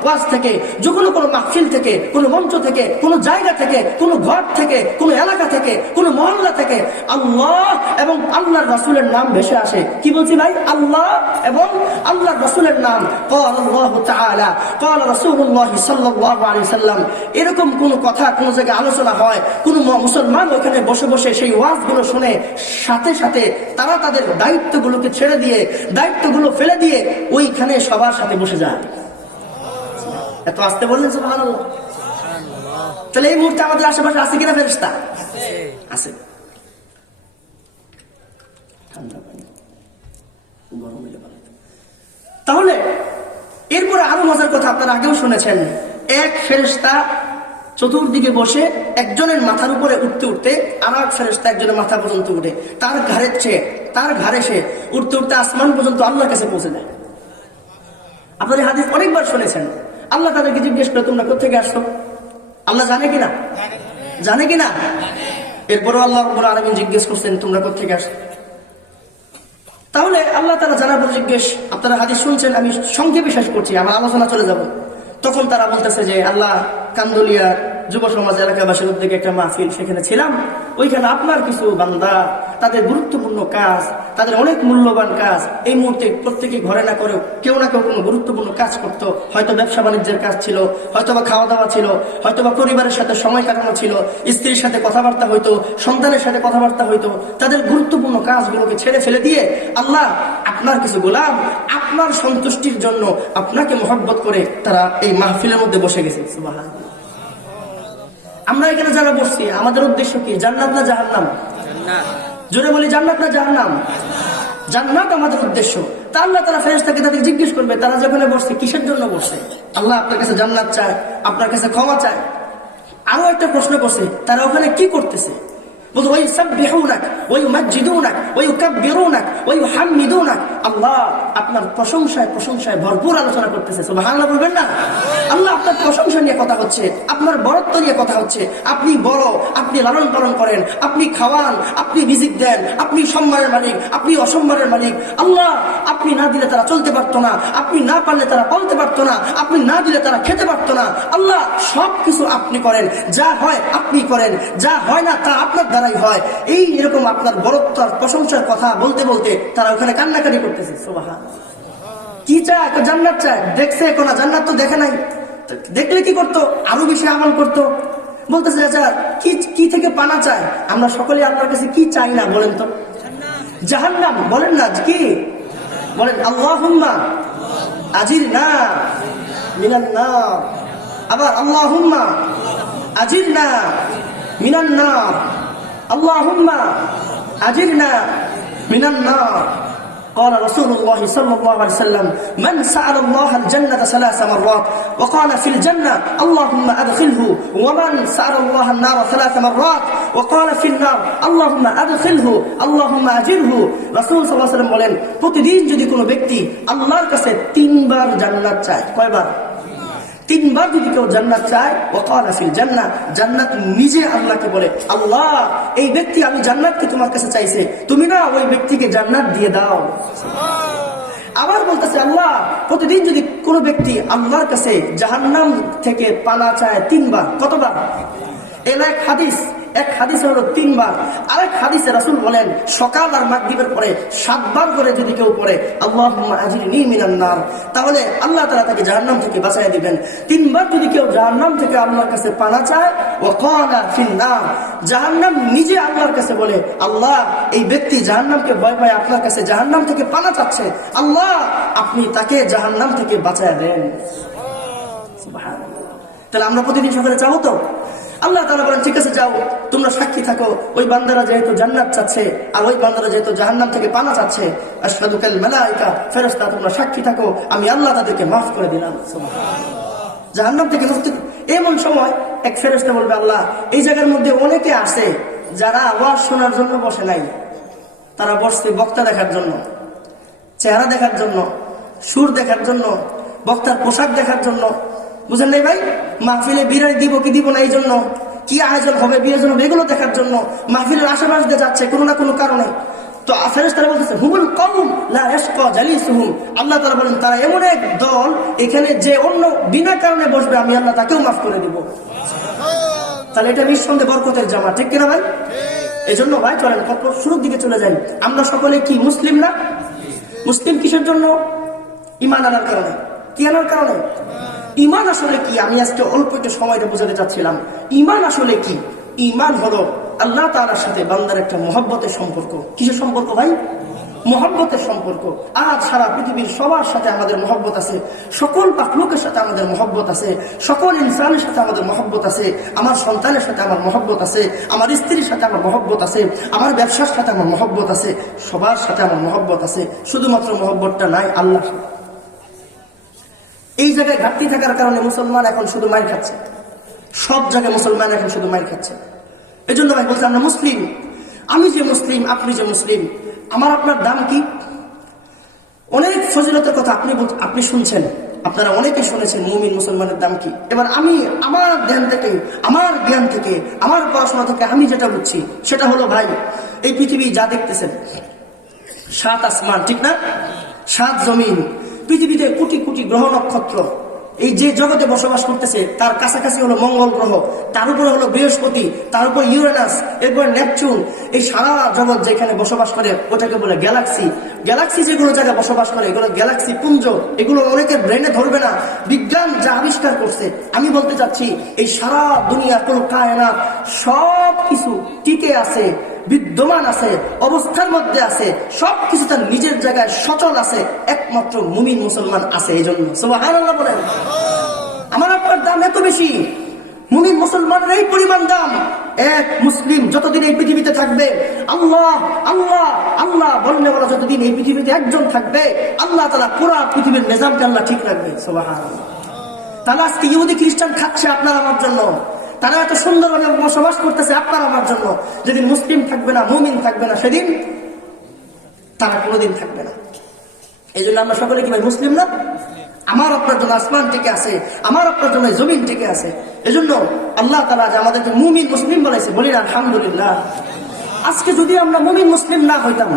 ওয়াজ থেকে, যখনই কোনো মাহফিল থেকে, কোনো মঞ্চ থেকে, কোনো জায়গা থেকে, কোনো ঘর থেকে, কোনো এলাকা থেকে, কোনো মহল্লা থেকে আল্লাহ এবং আল্লাহর রাসূলের নাম ভেসে আসে। কি বলছি ভাই? আল্লাহ এবং আল্লাহর রাসূলের নাম। ক্বালাল্লাহু তাআলা ক্বালা রাসূলুল্লাহ সাল্লাল্লাহু আলাইহি ওয়াসাল্লাম, এরকম কোন কথা কোন জায়গায় আলোচনা হয়, কোন মুসলমান ওখানে বসে বসে সেই ওয়াজগুলো শুনে, সাথে সাথে তারা তাদের দায়িত্বগুলোকে ছেড়ে দিয়ে, দায়িত্বগুলো ফেলে দিয়ে ওইখানে সবার সাথে বসে যায়। এত আসতে বললেন সুবহানাল্লাহ। তাহলে এই মুহূর্তে আমাদের আশেপাশে আছে কিনা ফেরেশতা? আছে। তাহলে এরপরে আরো মজার কথা আপনারা আগেও শুনেছেন, এক ফেরেশতা চতুর্দিকে বসে একজনের মাথার উপরে উঠতে উঠতে আর এক ফেরেশতা একজনের মাথা পর্যন্ত উঠে, তার ঘাড়ে সে উঠতে উঠতে আসমান পর্যন্ত আল্লাহর কাছে পৌঁছে দেয়। আপনারা হাদিস অনেকবার শুনেছেন। আল্লাহ তাদেরকে জিজ্ঞেস করে, তোমরা কোথা থেকে আসছো? আল্লাহ জানে কিনা? জানে কিনা? এরপরও আল্লাহ রাব্বুল আলামিন জিজ্ঞেস করছেন, তোমরা কোথা থেকে আসছো? তাহলে আল্লাহ তাআলা জানার পর জিজ্ঞেস, আপনারা হাদিস শুনছেন, আমি সংক্ষেপে শেষ করছি, আমার আলোচনা চলে যাব। তখন তারা বলতেছে যে আল্লাহ, কান্দুলিয়া যুব সমাজ এলাকাবাসীর উদ্যোগে একটা মাহফিল, সেখানে ছিলাম, ওইখানে আপনার কিছু বান্দা তাদের গুরুত্বপূর্ণ কাজ, তাদের অনেক মূল্যবান কাজ, এই মুহূর্তে প্রত্যেকে ঘরে না করেও কেউ না কেউ কোনো গুরুত্বপূর্ণ কাজ করত। হয়তো ব্যবসা বাণিজ্যের কাজ ছিল, হয়তোবা খাওয়া দাওয়া ছিল, হয়তোবা পরিবারের সাথে সময় কাটানো ছিল, স্ত্রীর সাথে কথাবার্তা হইতো, সন্তানের সাথে কথাবার্তা হইতো। তাদের গুরুত্বপূর্ণ কাজগুলোকে ছেড়ে ফেলে দিয়ে আল্লাহ আপনার কিছু গোলাম আপনার সন্তুষ্টির জন্য আপনাকে মহব্বত করে তারা এই মাহফিলের মধ্যে বসে গেছে। সুবহানাল্লাহ। আমরা এখানে যারা বসছি, আমাদের উদ্দেশ্য কি? জান্নাত না জাহান্নাম? জোরে বলি, জান্নাত না জাহান্নাম? জান্নাত আমাদের উদ্দেশ্য। তা আল্লাহ তারা ফেরেশতাকে তাদের জিজ্ঞেস করবে, তারা যেখানে বসছে কিসের জন্য বসছে? আল্লাহ আপনার কাছে জান্নাত চায়, আপনার কাছে ক্ষমা চায়। আরো একটা প্রশ্ন করছে, তারা ওখানে কি করতেছে? বলতো ওয়াইসাব্বিহুনাক ওয়াইউমাজ্জিদুনাক ওয়াইউকাব্বিরুনাক ওয়াইউহাম্মিদুনাক, আল্লাহ আপনার প্রশংসায় প্রশংসায় ভরপুর আলোচনা করতেছে। সুবহানাল্লাহ বলবেন না? আল্লাহ আপনার প্রশংসা নিয়ে কথা হচ্ছে, আপনার বরত্ব নিয়ে কথা হচ্ছে। আপনি বড়, আপনি লালন পালন করেন, আপনি খাওয়ান, আপনি রিজিক দেন, আপনি সম্মানের মালিক, আপনি অসম্মানের মালিক। আল্লাহ আপনি না দিলে তারা চলতে পারতো না, আপনি না পারলে তারা পালতে পারতো না, আপনি না দিলে তারা খেতে পারতো না। আল্লাহ সবকিছু আপনি করেন, যা হয় আপনি করেন, যা হয় না তা আপনার দ্বারাই হয়। এই এরকম আপনার বরত্ব আর প্রশংসার কথা বলতে বলতে তারা ওখানে কান্নাকাটি করতেছে। সুবহানাল্লাহ। কি চায়? জান্নাত চায়। দেখছে কোন জান্নাত তো দেখে নাই, দেখলে কি করতো? আরো বেশি আমল করতো। বলতেছে আচ্ছা কি থেকে পানা চায়? আমরা সকলে আল্লাহর কাছে কি চাই না বলেন তো? জাহান্নাম বলেন না, কি বলেন? আল্লাহুম্মা আজিরনা মিনান নার। আবার আল্লাহুম্মা আজিরনা মিনান নার, আল্লাহুম্মা আজিরনা মিনান নার। قال رسول الله صلى الله عليه وسلم من سأل الله الجنة 3 مرات وقال في الجنة اللهم أدخله، ومن سأل الله النار 3 مرات وقال في النار اللهم أدخله اللهم أجره। রাসূল সাল্লাল্লাহু আলাইহি ওয়াসাল্লাম বলেন, প্রতিদিন যদি কোনো ব্যক্তি আল্লাহর কাছে 3 বার জান্নাত চায়, কয়বার? 3 বার যদি কেউ জান্নাত চায়, ওয়াকালা ফিল জান্নাহ, জান্নাত নিজে আল্লাহকে বলে, আল্লাহ এই ব্যক্তি আমি জান্নাতকে তোমার কাছে চাইছে, তুমি না ওই ব্যক্তিকে জান্নাত দিয়ে দাও। আবার বলতেছে, আল্লাহ প্রতিদিন যদি কোনো ব্যক্তি আল্লাহর কাছে জাহান্নাম থেকে পানা চায় 3 বার, কতবার? এর এক হাদিস হলো 3 বার। আরেক হাদিসে রাসূল বলেন, সকাল আর মাগরিবের পরে 7 বার করে যদি কেউ পড়ে আল্লাহুম্মা আজিরনি মিনান নার, তাহলে আল্লাহ তাআলা তাকে জাহান্নাম থেকে বাঁচিয়ে দিবেন। 3 বার যদি কেউ জাহান্নাম থেকে আল্লাহর কাছে পানা চায়, ওয়াকালা ফিন নার, জাহান্নাম নিজে আল্লাহর কাছে বলে, আল্লাহ এই ব্যক্তি জাহান্নামকে ভয় পায় আপনার কাছে জাহান্নাম থেকে পানা চাচ্ছে, আল্লাহ আপনি তাকে জাহান্নাম থেকে বাঁচিয়ে দেন। সুবহানাল্লাহ। তাহলে আমরা প্রতিদিন সকালে চাবো তো? আল্লাহ তাআলা বলেন, ঠিক আছে যাও, তোমরা সাক্ষী থাকো, ওই বান্দারা যেহেতু জান্নাত চাচ্ছে আর ওই বান্দারা যেহেতু জাহান্নাম থেকে পানা চাচ্ছে, আশহাদু কাল মালায়েকা, ফেরেশতা তোমরা সাক্ষী থাকো, আমি আল্লাহ তাদেরকে মাফ করে দিলাম। সুবহানাল্লাহ। জাহান্নাম থেকে মুক্তি। এমন সময় এক ফেরেশতা বলবে, আল্লাহ এই জায়গার মধ্যে অনেকে আছে যারা ওয়াজ শোনার জন্য বসে নাই, তারা বসছে বক্তা দেখার জন্য, চেহারা দেখার জন্য, সুর দেখার জন্য, বক্তার পোশাক দেখার জন্য, বুঝেন নাই ভাই? মাহফিলে বিরিয়ানি দিব কি দিব না এই জন্য, কি আয়োজন হবে, বিয়োজন হবে, এগুলো দেখার জন্য মাহফিলের আশেপাশ দিয়ে যাচ্ছে কোনো না কোনো কারণে। তো ফেরেশতারা বলতেছে হুমুল কওম লা ইয়াশকা জালিসুহুম, আল্লাহ তাআলা বলেন তারা এমন এক দল এখানে যে অন্য বিনা কারণে বসবে আমি আল্লাহ তাকেও মাফ করে দিব। তাহলে এটা নিঃসন্দেহে বরকতের জামা, ঠিক কিনা ভাই? এই জন্য ভাই চলেন শুরুর দিকে চলে যাই। আমরা সকলে কি মুসলিম না? মুসলিম কিসের জন্য? ঈমান আনার কারণে। কি আনার কারণে? ঈমান আসলে কি? আমি আজকে অল্প একটু সময়টা বোঝাতে চাচ্ছিলাম। ঈমান আসলে কি? ঈমান হলো আল্লাহ তাআলার সাথে বান্দার একটা মহব্বতের সম্পর্ক। কিসের সম্পর্ক ভাই? মহব্বতের সম্পর্ক। আজ সারা পৃথিবীর সবার সাথে আমাদের মহব্বত আছে, সকল পাখলুকের সাথে আমাদের মহব্বত আছে, সকল ইনসানের সাথে আমাদের মহব্বত আছে, আমার সন্তানের সাথে আমার মহব্বত আছে, আমার স্ত্রীর সাথে আমার মহব্বত আছে, আমার ব্যবসার সাথে আমার মহব্বত আছে, সবার সাথে আমার মহব্বত আছে। শুধুমাত্র মহব্বতটা নাই আল্লাহ। এই জায়গায় ঘাটতি থাকার কারণে মুসলমান এখন শুধু মাইর খাচ্ছে, সব জায়গায় মুসলমান এখন শুধু মাইর খাচ্ছে। এই জন্য ভাই বলছে আমরা মুসলিম, আমি যে মুসলিম, আপনি যে মুসলিম, আমার আপনার দাম কি? অনেক ফজিলতের কথা আপনি শুনছেন, আপনারা অনেকে শুনেছেন মুমিন মুসলমানের দাম কি। এবার আমি আমার জ্ঞান থেকে, আমার পড়াশোনা থেকে আমি যেটা বুঝছি সেটা হলো ভাই, এই পৃথিবী যা দেখতেছেন, 7 আসমান, ঠিক না? 7 জমিন, পৃথিবীতে কোটি কোটি গ্রহ নক্ষত্র, এই যে জগতে বসবাস করতেছে তার কাছাকাছি হলো মঙ্গল গ্রহ, তার উপরে হলো বৃহস্পতি, তার উপর ইউরেনাস, এরপরে নেপচুন। এই সারা জগৎ যেখানে বসবাস করে ওটাকে বলে গ্যালাক্সি। গ্যালাক্সি যেগুলো জায়গায় বসবাস করে এগুলো গ্যালাক্সি পুঞ্জ। এগুলো অনেকের ব্রেনে ধরবে না, বিজ্ঞান যা আবিষ্কার করছে। আমি বলতে চাচ্ছি এই সারা দুনিয়া কুল কায়নাত সব কিছু টিকে আছে, বিদ্যমান আছে, অবস্থার মধ্যে আছে, সবকিছু তার নিজের জায়গায় সচল আছে, একমাত্র মুমিন মুসলমান আছে। এই জন্য সুবহানাল্লাহ বলেন। আমার আপনার দাম এত বেশি, মুমিন মুসলমানের এই পরিমাণ দাম। এক মুসলিম যতদিন এই পৃথিবীতে থাকবে, আল্লাহ আল্লাহ আল্লাহ বললে বলা যতদিন এই পৃথিবীতে একজন থাকবে, আল্লাহ তাআলা পুরো পৃথিবীর নিজামকে আল্লাহ ঠিক রাখবে। সুবহানাল্লাহ। তাহলে আজকে ইহুদি খ্রিস্টান খাচ্ছে আপনার আমার জন্য, তারা এত সুন্দরভাবে বসবাস করতেছে আপনার আমার জন্য। যেদিন মুসলিম থাকবে না, মুমিন থাকবে না, সেদিন তারা কোনোদিন থাকবে না। এই জন্য আমরা সকলে কি ভাই মুসলিম না? আমার আপনার জন্য আসমান টিকে আছে, আমার আপনার জন্য জমিন টিকে আছে। এই জন্য আল্লাহ তাআলা যে আমাদেরকে মুমিন মুসলিম বলেছে, বলি না আলহামদুলিল্লাহ। আজকে যদি আমরা মুমিন মুসলিম না হইতাম,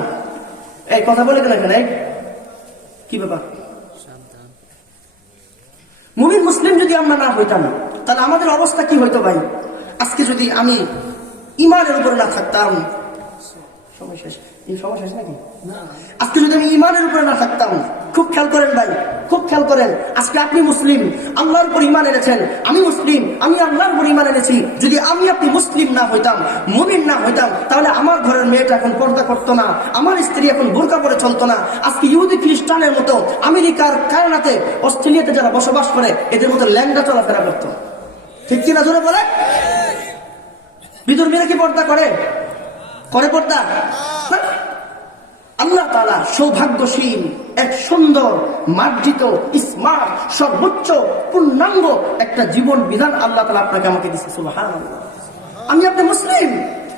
এই কথা বলে কেন এখানে কি ব্যাপার? মুমিন মুসলিম যদি আমরা না হইতাম তাহলে আমাদের অবস্থা কি হইতো ভাই? আজকে যদি আমি ঈমানের উপরে না থাকতাম, নাকি আজকে যদি আমি ঈমানের উপরে না থাকতাম, খুব খেয়াল করেন ভাই, খুব খেয়াল করেন। আজকে আপনি মুসলিম, আল্লাহর উপর ঈমান এনেছেন, আমি মুসলিম, আমি আল্লাহর উপর ঈমান এনেছি। যদি আমি আপনি মুসলিম না হইতাম, মুমিন না হইতাম, তাহলে আমার ঘরের মেয়েটা এখন পর্দা করতো না, আমার স্ত্রী এখন বোরকা পরে চলতো না। আজকে ইহুদি খ্রিস্টানের মতো আমেরিকার কানাডাতে, অস্ট্রেলিয়াতে যারা বসবাস করে এদের মতো ল্যাংড়া চলাফেরা করতো, ঠিক কিনা জোরে বলে? বিধর্মীরা কি পর্দা করে? পর্দা? আল্লাহ তাআলা সৌভাগ্যশীল, এক সুন্দর, মার্জিত, স্মার্ট, সর্বোচ্চ, পূর্ণাঙ্গ একটা জীবন বিধান আল্লাহ তাআলা আপনাকে আমাকে দিচ্ছে। সুবহানাল্লাহ। আমি আপনি মুসলিম,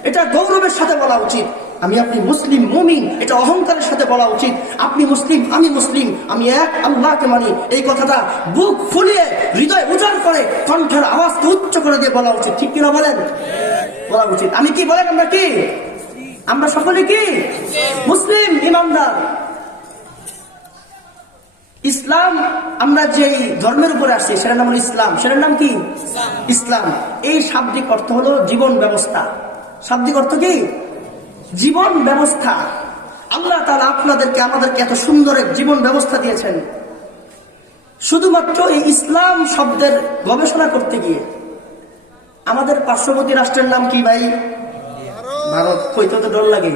এটা গৌরবের সাথে বলা উচিত। আমি আপনি মুসলিম, মুমিন, এটা অহংকারের সাথে বলা উচিত। আপনি মুসলিম, আমি মুসলিম, আমি এক আল্লাহকে মানি, এই কথাটা বুক ফুলিয়ে, হৃদয় উজাড় করে, কণ্ঠের আওয়াজকে উচ্চ করে দিয়ে বলা উচিত। ঠিক কিনা বলেন? বলা উচিত। আমি কি বলেন? আমরা কি? আমরা সকলে কি মুসলিম ইমানদার। ইসলাম, আমরা যে ধর্মের উপরে আসছি সেটার নাম হলো ইসলাম। সেটার নাম কি? ইসলাম। এই শাব্দিক অর্থ হলো জীবন ব্যবস্থা। শাব্দিক অর্থ কি? জীবন ব্যবস্থা। আল্লাহ তাআলা আপনাদেরকে, আমাদেরকে এত সুন্দর এক জীবন ব্যবস্থা দিয়েছেন। শুধুমাত্র এই ইসলাম শব্দের গবেষণা করতে গিয়ে আমাদের পার্শ্ববর্তী রাষ্ট্রের নাম কি ভাই? ভারত। কইতে তো ডর লাগে,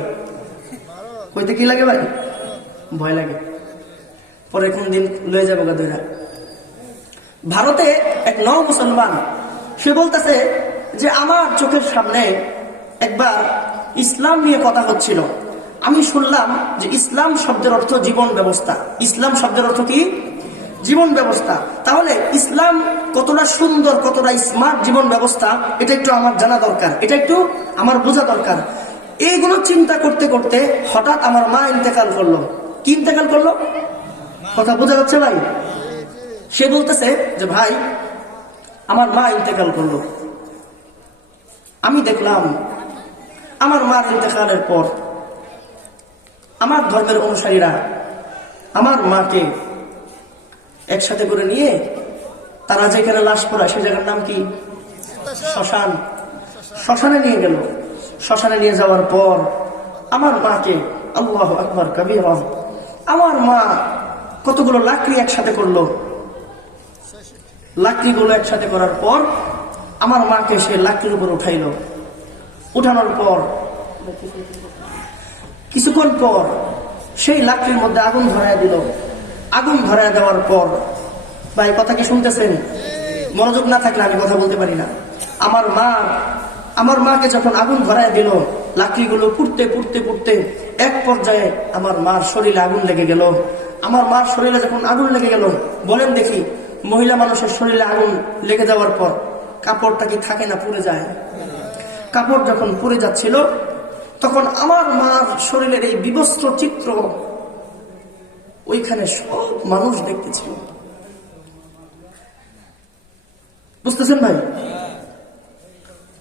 কইতে কি লাগে ভাই? ভয় লাগে, পরে কোন দিন লয়ে যাবো গাদুরা। ভারতে এক নও মুসলমান, সে বলতেছে যে আমার চোখের সামনে একবার ইসলাম নিয়ে কথা হচ্ছিল, আমি শুনলাম যে ইসলাম শব্দের অর্থ জীবন ব্যবস্থা। ইসলাম শব্দের অর্থ কি? জীবন ব্যবস্থা। তাহলে ইসলাম কতটা সুন্দর, কতটা স্মার্ট জীবন ব্যবস্থা, এটা একটু আমার জানা দরকার, এটা একটু আমার বোঝা দরকার। এইগুলো চিন্তা করতে করতে হঠাৎ আমার মা ইন্তেকাল করলো। কি ইন্তেকাল করলো? কথা বোঝা যাচ্ছে ভাই? সে বলতেছে যে ভাই, আমার মা ইন্তেকাল করলো। আমি দেখলাম আমার মার ইন্তেকালের পর আমার ধর্মের অনুসারীরা আমার মাকে একসাথে করে নিয়ে তারা যেখানে লাশ পড়ায় সে জায়গার নাম কি? শ্মশান। শ্মশানে নিয়ে গেল। শ্মশানে নিয়ে যাওয়ার পর আমার মাকে, আল্লাহু আকবার কাবীরা, আমার মা কতগুলো লাকড়ি একসাথে করলো। লাকড়িগুলো একসাথে করার পর আমার মাকে সে লাকড়ির উপর উঠাইলো। উঠানোর পর কিছুক্ষণ পর সেই লাকড়ির মধ্যে আগুন ধরায় দিল। আগুন ধরায় দেওয়ার পর, ভাই কথা কি শুনতেছেন? মনোযোগ না থাকলে আমি কথা বলতে পারি না। আমার মাকে যখন আগুন ধরায় দিল, লাকড়িগুলো পুড়তে পুড়তে পুড়তে এক পর্যায়ে আমার মার শরীরে আগুন লেগে গেল। আমার মার শরীরে যখন আগুন লেগে গেল, বলেন দেখি, মহিলা মানুষের শরীরে আগুন লেগে যাওয়ার পর কাপড়টা কি থাকে না পুড়ে যায়? কাপড় যখন পুড়ে যাচ্ছিল, তখন আমার মার শরীরের এই বিবস্ত্র চিত্র ওইখানে সব মানুষ দেখতেছিল। বুঝতেছেন ভাই?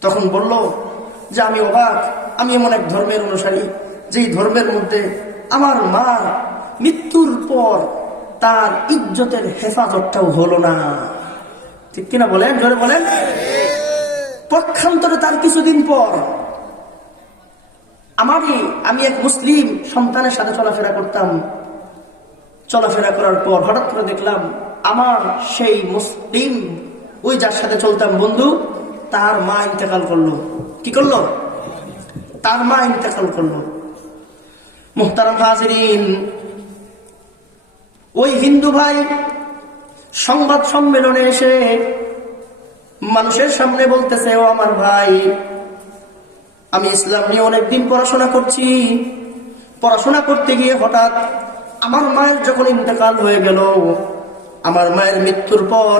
তখন বলল যে আমি অবাক, আমি এমন এক ধর্মের অনুসারী যেই ধর্মের মধ্যে আমার মা মৃত্যুর পর তার ইজ্জতের হেফাজতটাও হলো না। ঠিক কিনা বলেন? জোরে বলেন। পক্ষান্তরে তার কিছুদিন পর আমি এক মুসলিম সন্তানের সাথে চলাফেরা করতাম। চলাফেরা করার পর হঠাৎ করে দেখলাম আমার সেই মুসলিম, ওই যার সাথে চলতাম বন্ধু, তার মা ইন্তেকাল করলো। কি করলো? তার মা ইন্তেকাল করলো। মুহতারাম হাজিরিন, ওই হিন্দু ভাই সংবাদ সম্মেলনে এসে মানুষের সামনে বলতেছে, ও আমার ভাই, আমি ইসলাম নিয়ে অনেকদিন পড়াশোনা করছি। পড়াশোনা করতে গিয়ে হঠাৎ আমার মায়ের যখন ইন্তেকাল হয়ে গেল, আমার মায়ের মৃত্যুর পর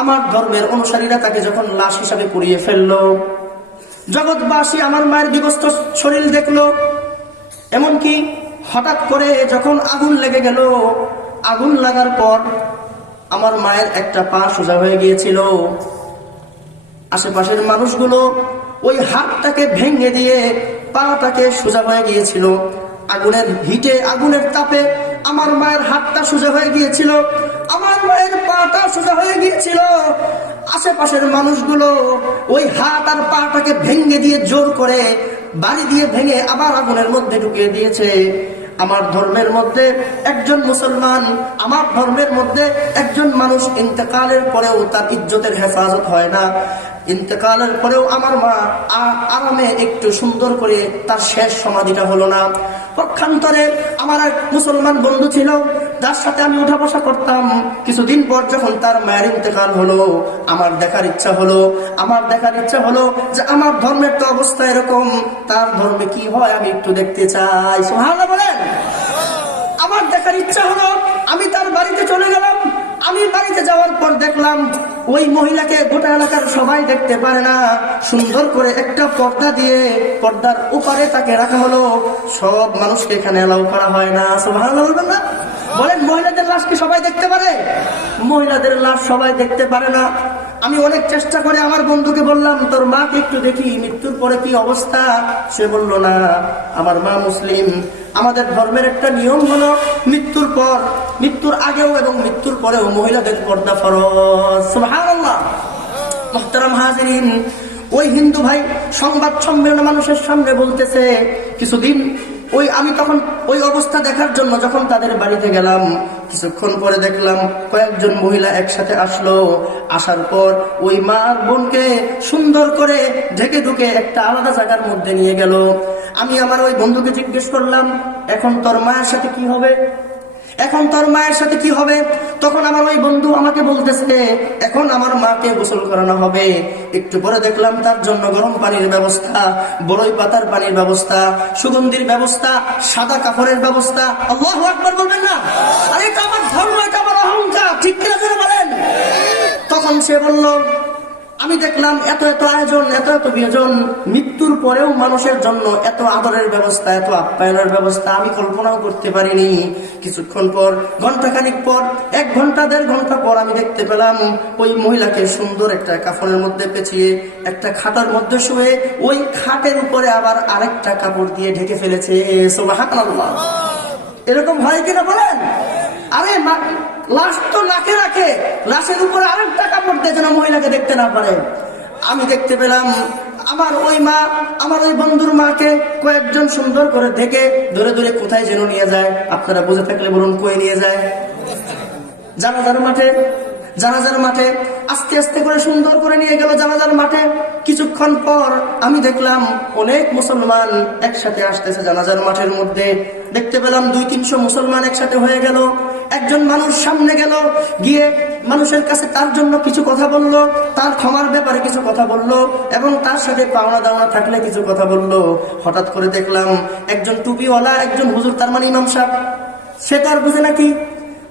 আমার ধর্মের অনুসারীরা তাকে যখন লাশ হিসাবে পুড়িয়ে ফেললো, জগৎবাসী আমার মায়ের বিবস্ত্র শরীর দেখলো। এমনকি হঠাৎ করে যখন আগুন লেগে গেল, আগুন লাগার পর আমার মায়ের একটা পা সোজা হয়ে গিয়েছিল। আশেপাশের মানুষগুলো ওই হাতটাকে ভেঙে দিয়ে পাটাকে সোজা হয়ে গিয়েছিল। আগুনের হিটে, আগুনের তাপে আমার মায়ের হাতটা সোজা হয়ে গিয়েছিল, আমার মায়ের পাটা সোজা হয়ে গিয়েছিল। আশেপাশের মানুষগুলো ওই হাত আর পাটাকে ভেঙে দিয়ে জোর করে বাড়ি দিয়ে ভেঙে আবার আগুনের মধ্যে ঢুকিয়ে দিয়েছে। আমার ধর্মের মধ্যে একজন মুসলমান, আমার ধর্মের মধ্যে একজন মানুষ ইন্তেকালের পরেও তার ইজ্জতের হেফাজত হয় না। ইন্তেকালের পরেও আমার মা আরামে একটু সুন্দর করে তার শেষ সমাধিটা হলো না। পক্ষান্তরে আমার এক মুসলমান বন্ধু ছিল, যার সাথে আমি উঠা বসা করতাম। কিছুদিন পর যখন তার মায়ের ইন্তেকাল হলো, আমার দেখার ইচ্ছা হলো যে আমার ধর্মের তো অবস্থা এরকম, তার ধর্মে কি হয় আমি একটু দেখতে চাই। সুবহানাল্লাহ বলেন। আমার দেখার ইচ্ছা হলো, আমি তার বাড়িতে চলে গেলাম। আমি বাড়িতে যাওয়ার পর দেখলাম ওই মহিলাকে গোটা এলাকার সবাই দেখতে পারে না, সুন্দর করে একটা পর্দা দিয়ে পর্দার উপরে তাকে রাখা হলো। সব মানুষকে এখানে এলাও করা হয় না। সুবহানাল্লাহ বলবেন না? বলেন, মহিলাদের লাশ কি সবাই দেখতে পারে? মহিলাদের লাশ সবাই দেখতে পারে না। আমি অনেক চেষ্টা করে আমার বন্ধুকে বললাম, তোর মাকে একটু দেখি, মৃত্যুর পরে কি অবস্থা। সে বলল, না, আমার মা মুসলিম, আমাদের ধর্মের একটা নিয়ম হলো মৃত্যুর পর, মৃত্যুর আগেও এবং মৃত্যুর পরেও মহিলাদের পর্দা ফরজ। সুবহানাল্লাহ। মুহতারাম হাজিরিন, ওই হিন্দু ভাই সংবাদ সম্মেলনে মানুষের সামনে বলতেছে, কিছুদিন আমি তখন ওই অবস্থা দেখার জন্য যখন তাদের বাড়িতে গেলাম, কিছুক্ষণ পরে দেখলাম কয়েকজন মহিলা একসাথে আসলো। আসার পর ওই মা আর বোনকে সুন্দর করে ঢেকে ঢুকে একটা আলাদা জায়গার মধ্যে নিয়ে গেল। আমি আমার ওই বন্ধুকে জিজ্ঞেস করলাম, এখন তোর মায়ের সাথে কি হবে? তখন আমার ওই বন্ধু আমাকে বলতেছে, এখন আমার মাকে গোসল করানো হবে। একটু পরে দেখলাম তার জন্য গরম পানির ব্যবস্থা, বড়ই পাতার পানির ব্যবস্থা, সুগন্ধির ব্যবস্থা, সাদা কাপড়ের ব্যবস্থা। আল্লাহু আকবার বলবেন না? আরে এটা আমার ধর্ম, এটা আমার অহংকার। ঠিক কিনা বলেন? তখন সে বলল, আমি দেখলাম এত এত আয়োজন, এত এত বিয়োজন, মৃত্যুর পরেও মানুষের জন্য এত আদরের ব্যবস্থা, এত আপ্যায়নের ব্যবস্থা আমি কল্পনাও করতে পারিনি। কিছুক্ষণ পর, ঘন্টাখানিক পর, 1 ঘন্টা 1.5 ঘন্টা পর আমি দেখতে পেলাম ওই মহিলাকে সুন্দর একটা কাপড়ের মধ্যে পেঁচিয়ে একটা খাটের মধ্যে শুয়ে ওই খাটের উপরে আবার আরেকটা কাপড় দিয়ে ঢেকে ফেলেছে। সুবহানাল্লাহ। এরকম হয় কিনা বলেন? আরে লাশ তো নাকে রাখে, লাশের উপরে আরেকটা কাপড় দিয়ে যেন মহিলাকে দেখতে না পারে। আমি দেখতে পেলাম আমার ওই মা, আমার ওই বন্ধুর মাকে কয়েকজন সুন্দর করে ঢেকে ধরে ধরে কোথায় যেন নিয়ে যায়। আপনারা বুঝে থাকলে বলুন, কই নিয়ে যায়? জানাজার মাঠে। জানাজার মাঠে আস্তে আস্তে করে সুন্দর করে নিয়ে গেল জানাজার মাঠে। কিছুক্ষণ পর আমি দেখলাম অনেক মুসলমান একসাথে আসতেছে জানাজার মাঠের মধ্যে। দেখতে পেলাম 200-300 মুসলমান একসাথে হয়ে গেল। একজন মানুষ সামনে গেল, গিয়ে মানুষের কাছে তার জন্য কিছু কথা বলল, তার ক্ষমার ব্যাপারে কিছু কথা বলল, এবং তার সাথে পাওনা দাওনা থাকলে কিছু কথা বলল। হঠাৎ করে দেখলাম একজন টুপিওয়ালা, একজন হুজুর, তার মানে ইমাম সাহেব, সে তার বুঝে নাকি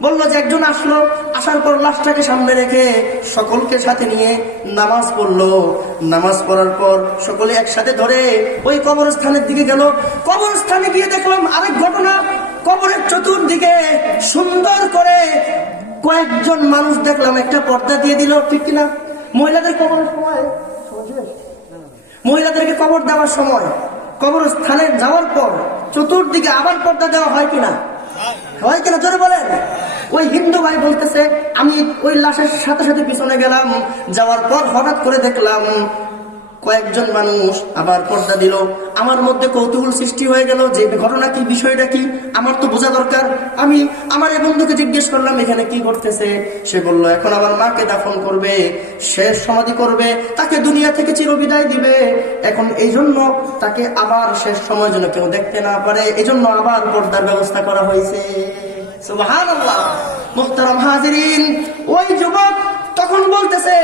বললো যে একজন আসলো, আসার পর লাশটাকে সামনে রেখে সকলকে সাথে নিয়ে নামাজ পড়লো। নামাজ পড়ার পর সকলে একসাথে ধরে ওই কবরস্থানের দিকে গেল। কবরস্থানে গিয়ে দেখলাম আরেক ঘটনা। কবরের চতুর্দিকে সুন্দর করে কয়েকজন মানুষ দেখলাম একটা পর্দা দিয়ে দিল, ঠিক কিনা? মহিলাদের কবরের সময়, মহিলাদেরকে কবর দেওয়ার সময় কবরস্থানে যাওয়ার পর চতুর্দিকে আবার পর্দা দেওয়া হয় কিনা? হয় কিনা জোরে বলেন। ওই হিন্দু ভাই বলতেছে, আমি ওই লাশের সাথে সাথে পিছনে গেলাম, যাওয়ার পর হঠাৎ করে দেখলাম কয়েকজন মানুষ আবার পর্দা দিল। আমার মধ্যে কৌতূহল সৃষ্টি হয়ে গেল যে ঘটনা কি, বিষয়টা কি, আমার তো বোঝা দরকার। আমি আমার এই বন্ধুকে জিজ্ঞেস করলাম এখানে কি করতেছে। সে বলল এখন আমার মাকে দাফন করবে, শেষ সমাধি করবে, তাকে দুনিয়া থেকে চিরবিদায় দিবে। এখন এই জন্য তাকে আবার শেষ সময় যেন কেউ দেখতে না পারে, এই জন্য আবার পর্দার ব্যবস্থা করা হয়েছে। সুবহানাল্লাহ। মুহতারাম হাজিরিন, ওই যুবক তখন বলতেছে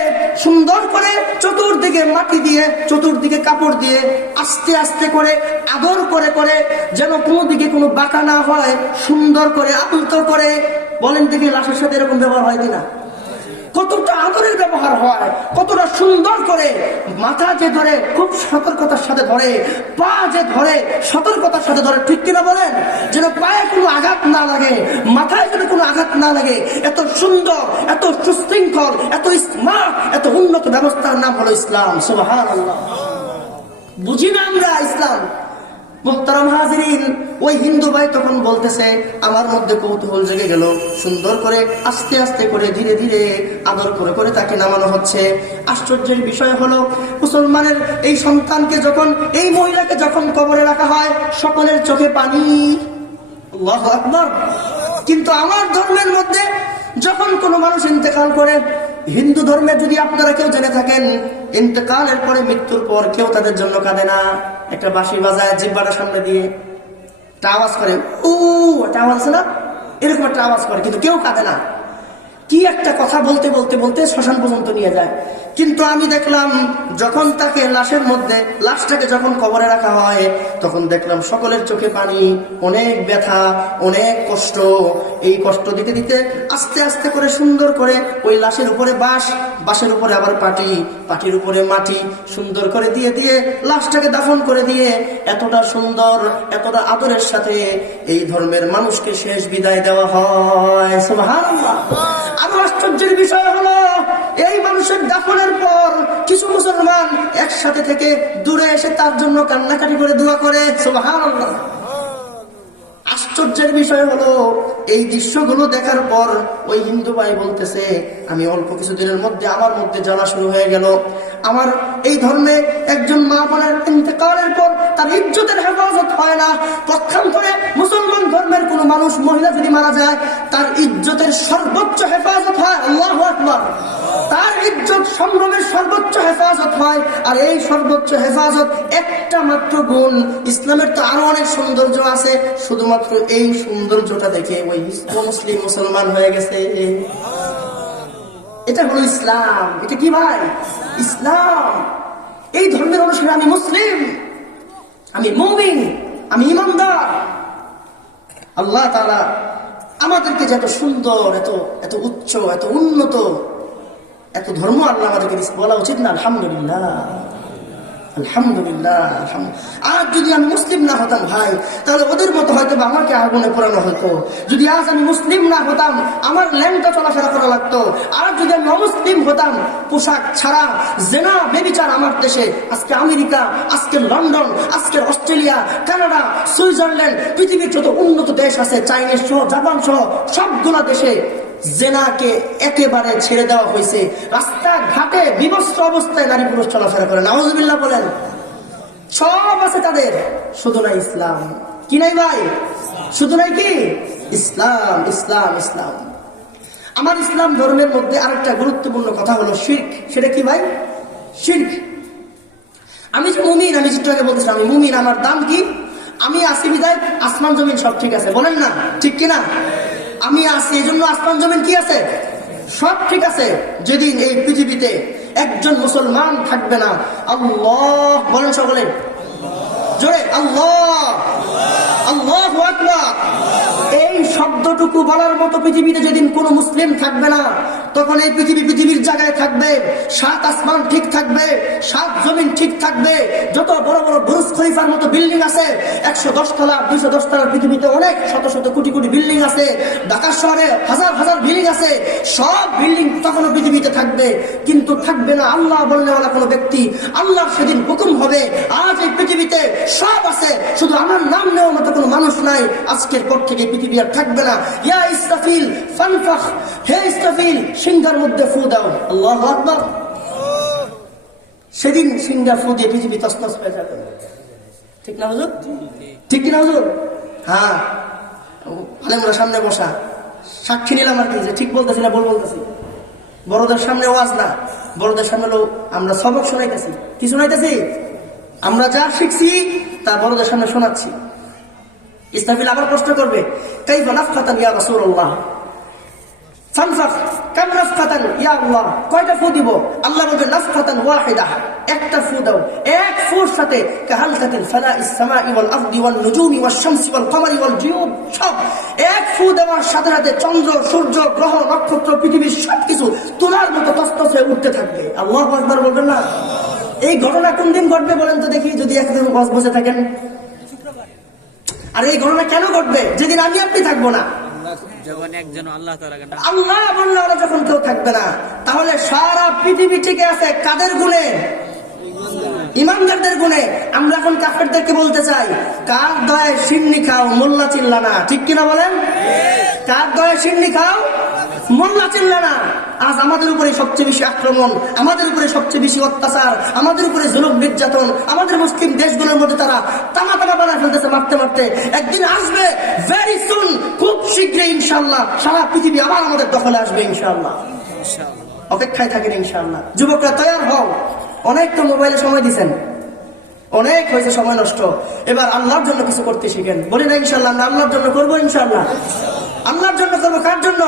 সুন্দর করে চতুর্দিকে মাটি দিয়ে, চতুর্দিকে কাপড় দিয়ে আস্তে আস্তে করে আদর করে করে, যেন কোনো দিকে কোনো বাঁকা না হয়, সুন্দর করে আলতো করে। বলেন দেখি লাশের সাথে এরকম ব্যবহার হয় কিনা? কতটা আদরের ব্যবহার হয়, কতটা সুন্দর করে। মাথা যে ধরে খুব সতর্কতার সাথে ধরে, পা যে ধরে সতর্কতার সাথে ধরে, ঠিক কিনা বলেন? যেন পায়ে কোনো আঘাত না লাগে, মাথায় যেন কোনো আঘাত না লাগে। এত সুন্দর, এত সুশৃঙ্খল, এত স্মার্ট, এত উন্নত ব্যবস্থার নাম হলো ইসলাম। সুবহানাল্লাহ। বুঝি না আমরা ইসলাম? মুহতারাম হাজিরিন, ওই হিন্দু ভাই তখন বলতেছে আমার মধ্যে কৌতূহল জেগে গেল। সুন্দর করে আস্তে আস্তে করে ধীরে ধীরে আদর করে করে তাকে নামানো হচ্ছে। আশ্চর্যের বিষয় হলো মুসলমানের এই সন্তানকে যখন, এই মহিলাকে যখন কবরে রাখা হয়, সকলের চোখে পানি। আল্লাহু আকবার। কিন্তু আমার ধর্মের মধ্যে যখন কোনো মানুষ ইন্তেকাল করে, হিন্দু ধর্মে যদি আপনারা কেউ জেনে থাকেন, ইন্তেকালের পরে, মৃত্যুর পর কেউ তাদের জন্য কাঁদে না। একটা বাঁশি বাজায় জিহ্বাটা সামনে দিয়ে একটা আওয়াজ করে, একটা আওয়াজ আছে না, এরকম একটা আওয়াজ করে, কিন্তু কেউ কাঁদে না। কি একটা কথা বলতে বলতে বলতে শ্মশান পর্যন্ত নিয়ে যায়। কিন্তু আমি দেখলাম যখন তাকে লাশের মধ্যে, লাশটাকে যখন কবরে রাখা হয়, তখন দেখলাম সকলের চোখে পানি, অনেক ব্যথা, অনেক কষ্ট। এই কষ্ট দিতে দিতে আস্তে আস্তে করে সুন্দর করে ওই লাশের উপরে বাঁশ, বাঁশের উপরে আবার পাটি, পাটির উপরে মাটি, সুন্দর করে দিয়ে দিয়ে লাশটাকে দাফন করে দিয়ে এতটা সুন্দর, এতটা আদরের সাথে এই ধর্মের মানুষকে শেষ বিদায় দেওয়া হয়। সুবহানাল্লাহ। আরো আশ্চর্যের বিষয় হলো এই মানুষের দাফনের পর কিছু মুসলমান একসাথে থেকে দূরে এসে তার জন্য কান্নাকাটি করে দোয়া করে। সুবহানাল্লাহ। আশ্চর্যের বিষয় হলো এই দৃশ্যগুলো দেখার পর ওই হিন্দু ভাই বলতেছে আমি অল্প কিছুদিনের মধ্যে আমার মধ্যে জ্বালা শুরু হয়ে গেল। আমার এই ধর্মে একজন মা বোনের ইন্তেকালের পর তার ইজ্জতের হেফাজত হয় না। পক্ষান্তরে মুসলমান ধর্মের কোন মানুষ, মহিলা যদি মারা যায়, তার ইজ্জতের সর্বোচ্চ হেফাজত হয়। আল্লাহু আকবার। তার ইজ্জত সম্ভ্রমের সর্বোচ্চ হেফাজত হয়। আর এই সর্বোচ্চ হেফাজত একটা মাত্র গুণ। ইসলামের তো আরো অনেক সৌন্দর্য আছে, শুধুমাত্র এই সৌন্দর্যটা দেখে ওই মুসলিম মুসলমান হয়ে গেছে। এটা হলো ইসলাম। এটা কি ভাই? ইসলাম। এই ধর্মের অনুসারে আমি মুসলিম, আমি মুমিন, আমি ইমানদার। আল্লাহ তাআলা আমাদেরকে যে এত সুন্দর, এত এত উচ্চ, এত উন্নত, এত ধর্ম আল্লাহ আমাদেরকে বলা উচিত না আলহামদুলিল্লাহ, আলহামদুলিল্লাহ। আর যদি আমি মুসলিম না হতাম ভাই, তাহলে ওদের মতো হয়তো আমাকে আগুনে পোড়ানো হতো। যদি আজ আমি মুসলিম না হতাম, আমার ল্যাংটা চলাফেরা করা লাগতো। আর যদি আমি অমুসলিম হতাম, পোশাক ছাড়া জেনা বেবিচার আমার দেশে, আজকে আমেরিকা, আজকে লন্ডন, আজকে অস্ট্রেলিয়া, কানাডা, সুইজারল্যান্ড, পৃথিবীর যত উন্নত দেশ আছে, চাইনিজ সহ, জাপান সহ সবগুলা দেশে জেনাকে একেবারে ছেড়ে দেওয়া হয়েছে। রাস্তাঘাটে বিভৎস অবস্থায় নারী পুরুষ চলাফেরা করে, নাউজুবিল্লাহ বলেন। সব আছে তাদের, শুধু নাই ইসলাম। কি নাই ভাই? শুধু নাই কি ইসলাম, ইসলাম, ইসলাম। আমার ইসলাম ধর্মের মধ্যে আরেকটা গুরুত্বপূর্ণ কথা হলো শিরক। সেটা কি ভাই? শিরক। আমি যে মুমিন, আমি যেটা আগে বলতেছিলাম, আমি মুমিন, আমার দাম কি? আমি আসি বিদায় আসমান জমিন সব ঠিক আছে, বলেন না ঠিক কিনা? আমি আছি এই জন্য আসমান জমিন কি আছে? সব ঠিক আছে। যেদিন এই পৃথিবীতে একজন মুসলমান থাকবে না, আল্লাহ বলেন সকলে জোরে, আল্লাহ, আল্লাহু আকবার, এই শব্দটুকু বলার মতো পৃথিবীতে যেদিন কোনো মুসলিম থাকবে না, তখন এই পৃথিবীর জায়গায় থাকবে, সাত আসমান ঠিক থাকবে, সাত জমিন ঠিক থাকবে। যত বড় বড় বুর্জ খলিফার মতো বিল্ডিং আছে, 110 তলা 210 তলার পৃথিবীতে অনেক শত শত কোটি কোটি বিল্ডিং আছে, ঢাকা শহরে হাজার হাজার বিল্ডিং আছে, সব বিল্ডিং তখনও পৃথিবীতে থাকবে। কিন্তু থাকবে না আল্লাহ বলনেওয়ালা কোনো ব্যক্তি। আল্লাহ সেদিন হুকুম হবে, আজ এই পৃথিবীতে সব আছে, শুধু আমার নাম নেওয়ার মতো কোনো মানুষ নাই। আজকের পর থেকে পৃথিবী আর থাকবে না। ইয়া ইসরাফিল ফানফাখ, হে ইসরাফিল সিংহার মধ্যে ফু দাও। আল্লাহু আকবার। সেদিন সিংহা ফু দিয়ে পৃথিবী তছনছ হয়ে যাবে। ঠিক না হুজুর? ঠিক কিনা হুজুর? হ্যাঁ, আলেমরা সামনে বসা, সাক্ষী নিলাম আর কি, যে ঠিক বলতেছি না ভুল বলতেছি। বড়দের সামনে ওয়াজ না, বড়দের সামনে আমরা সবক শোনাইতেছি। কি শোনাইতেছি? আমরা যা শিখছি তা বড়দের সামনে শোনাচ্ছি। ইসরাফিল আবার প্রশ্ন করবে, কাইফা নাফখাতান ইয়া রাসূলুল্লাহ, ফানফাখ কাম নাফখাতান ইয়া আল্লাহ, কয়টা ফু দিব? আল্লাহ বলেন নাফখাতান ওয়াহিদা, একটা ফু দাও। এক ফুর সাথে কাহালকাতিল ফালাইস সামাই ওয়াল আরদি ওয়ান নুজুমি ওয়াশ শামসি ওয়াল কমারি ওয়াল জিউদ, সব এক ফু দেওয়ার সাথে সাথে চন্দ্র, সূর্য, গ্রহ, নক্ষত্র, পৃথিবীর সবকিছু তোমার মতো তছনছ হয়ে উঠতে থাকবে। আল্লাহু আকবার বলবেন না? এই ঘটনা কোন দিন ঘটবে বলেন তো দেখি, যদি একদিন বসে থাকেন? আর এই ঘটনা কেন ঘটবে? যেদিন আমি আপনি থাকবো না, আল্লাহ বললে যখন কেউ থাকবে না, তাহলে সারা পৃথিবী টিকে আছে কাদের গুণে? ইমানদারদের গুণে। আমরা এখন কাফেরদেরকে বলতে চাই, কার দয়ায় সিন্নি খাও, মোল্লা চিল্লা না। ঠিক কিনা বলেন? কার দয়ায় সিন্নি খাও, মোল্লা চিল্লা না। আজ আমাদের উপরে সবচেয়ে বেশি আক্রমণ, আমাদের উপরে সবচেয়ে বেশি অত্যাচার, আমাদের উপরে জুলুম নির্যাতন, আমাদের মুসলিম দেশগুলোর মধ্যে তারা তামা বানায় ফেলতেছে মারতে মারতে। একদিন আসবে, ভেরি সুন, খুব শীঘ্রই ইনশাআল্লাহ সারা পৃথিবী আবার আমাদের দখলে আসবে ইনশাআল্লাহ। অপেক্ষায় থাকেন ইনশাআল্লাহ। যুবকরা তৈরি হও। অনেক তো মোবাইলে সময় দিচ্ছেন, অনেক হয়েছে সময় নষ্ট। এবার আল্লাহর জন্য কিছু করতে শিখেন। বলি না ইনশাআল্লাহ, আমরা আল্লাহর জন্য করবো ইনশাআল্লাহ। আল্লাহর জন্য করবো। কার জন্য?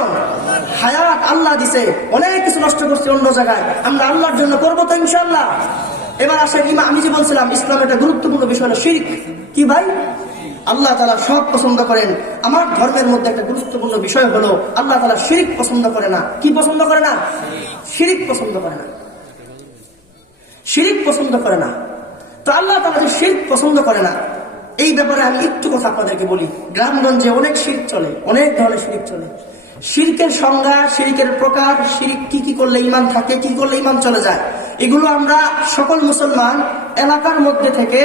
হায়াত আল্লাহ দিছে, অনেক কিছু নষ্ট করছে অন্য জায়গায়, আমরা আল্লাহর জন্য করবো তো ইনশাআল্লাহ। এবার আসেন, আমি যে বলছিলাম ইসলাম একটা গুরুত্বপূর্ণ বিষয় হলো শিরক। কি ভাই? আল্লাহ তাআলা সব পছন্দ করেন। আমার ধর্মের মধ্যে একটা গুরুত্বপূর্ণ বিষয় হলো আল্লাহ তাআলা শিরক পছন্দ করে না। কি পছন্দ করে না? শিরক পছন্দ করে না। শিরক পছন্দ করে না। তো আল্লাহ তাআলা যে শিরক পছন্দ করে না, এই ব্যাপারে আমি একটু কথা আপনাদেরকে বলি। গ্রামগঞ্জে অনেক শিরক চলে, অনেক ধরনের শিরক চলে। শিরকের সংজ্ঞা, শিরকের প্রকার, শিরক কি কি করলে ঈমান থাকে, কি করলে ঈমান চলে যায়, এগুলো আমরা সকল মুসলমান এলাকার মধ্যে থেকে,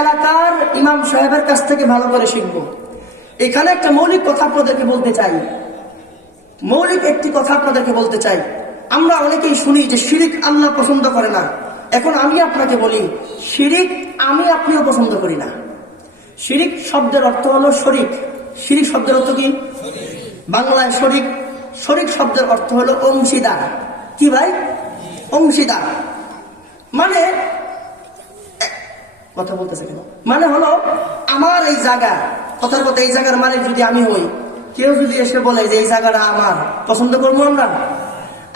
এলাকার ইমাম সাহেবের কাছ থেকে ভালো করে শিখব। এখানে একটা মৌলিক কথা আপনাদেরকে বলতে চাই, মৌলিক একটি কথা আপনাদেরকে বলতে চাই। আমরা অনেকেই শুনি যে শিরক আল্লাহ পছন্দ করে না। এখন আমি আপনাকে বলি, শিরক আমি আপনিও পছন্দ করি না। শিরক শব্দের অর্থ হলো শরিক। শিরক শব্দের অর্থ কি? বাংলায় শরিক, শরিক শব্দের অর্থ হলো অংশীদার। কি ভাই? অংশীদার মানে, কথা বলতেছে কেন? মানে হলো আমার এই জায়গা, কথার কথা এই জায়গার মালিক যদি আমি হই, কেউ যদি এসে বলে যে এই জায়গাটা আমার, পছন্দ করবো আমরা?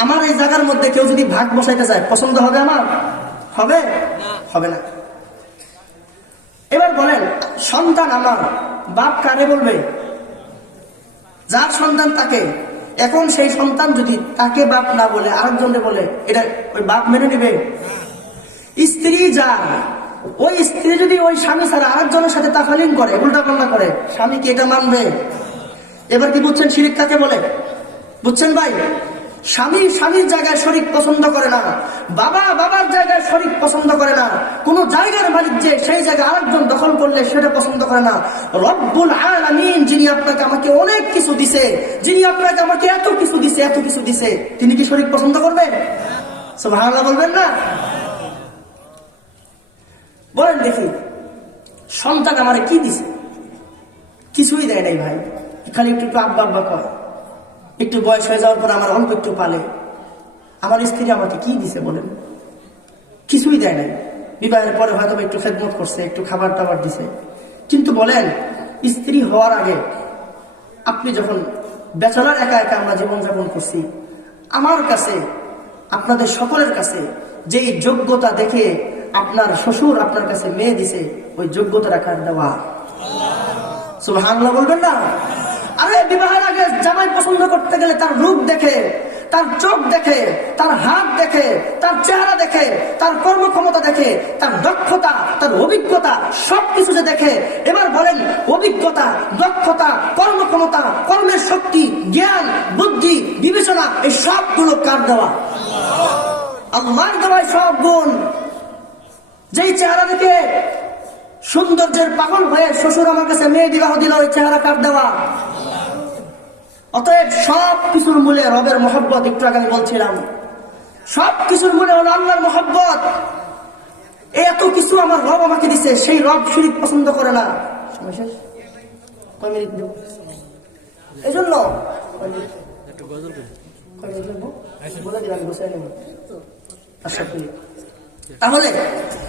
আমার এই জায়গার মধ্যে কেউ যদি ভাগ বসাইতে চায়, পছন্দ হবে আমার? হবে? হবে না। এবার বলেন, সন্তান আমার, বাপ কারে বলবে? যার সন্তান তাকে। এখন সেই সন্তান যদি তাকে বাপ না বলে আরেকজনকে বলে, এটা ওই বাপ মেনে নিবে? স্ত্রী যার, ওই স্ত্রী যদি ওই স্বামী ছাড়া আরেকজনের সাথে তাফালিং করে, উল্টাপাল্টা করে, স্বামী কি এটা মানবে? এবার কি বুঝছেন শিরিক কাকে বলে? বুঝছেন ভাই? স্বামী স্বামীর জায়গায় শরীক পছন্দ করে না, বাবা বাবার জায়গায় শরীক পছন্দ করে না, কোন জায়গার মালিক যে সেই জায়গায় আরেকজন দখল করলে সেটা পছন্দ করে না। রব্বুল আলামিন যিনি আপনাকে আমাকে অনেক কিছু দিছে, যিনি আপনাকে আমাকে এত কিছু দিছে, এত কিছু দিছে, তিনি কি শরীক পছন্দ করবেন? সুবহানাল্লাহ বলবেন না? বলেন দেখি, সন্তান আমারে কি দিছে? কিছুই দেয় নাই ভাই, খালি একটু একটু আব্বা আব্বা কয়। একটু বয়স হয়ে যাওয়ার পর আমার অল্প একটু পালে। আমার স্ত্রী আমাকে কি দিছে বলেন? কিছুই দেয় নাই। বিবাহের পরে হয়তো একটু খেদমত করছে, একটু খাবার টাবার দিছে। কিন্তু বলেন, স্ত্রী হওয়ার আগে আপনি যখন ব্যাচেলর একা একা আমরা জীবনযাপন করছি, আমার কাছে আপনাদের সকলের কাছে যেই যোগ্যতা দেখে আপনার শ্বশুর আপনার কাছে মেয়ে দিছে, ওই যোগ্যতা রাখার দেওয়া। সুবহানাল্লাহ বলবেন না? আরে বিবাহের আগে জামাই পছন্দ করতে গেলে তার রূপ দেখে, তার চোখ দেখে, তার হাত দেখে, তার চেহারা দেখে, তার কর্মক্ষমতা দেখে, তার দক্ষতা, তার অভিজ্ঞতা, সবকিছু যে দেখে। এবার বলেন, অভিজ্ঞতা, দক্ষতা, কর্মক্ষমতা, কর্মের শক্তি, জ্ঞান, বুদ্ধি, বিবেচনা, এই সবগুলো কার দেওয়া? আল্লাহর দেওয়ায় সব গুণ। যেই চেহারা দেখে সৌন্দর্যের পাগল হয়ে শ্বশুর আমার কাছে মেয়ে বিবাহ দিল, ওই চেহারা কার দেওয়া? অতএব সব কিছুর মূলে রবের মহব্বত। একটু আগে আমি বলছিলাম, সব কিছুর মূলে হলো আল্লাহর মহব্বত। এত কিছু আমার রব আমাকে দিছে, সেই রব শিরিক পছন্দ করে না। এই জন্য তাহলে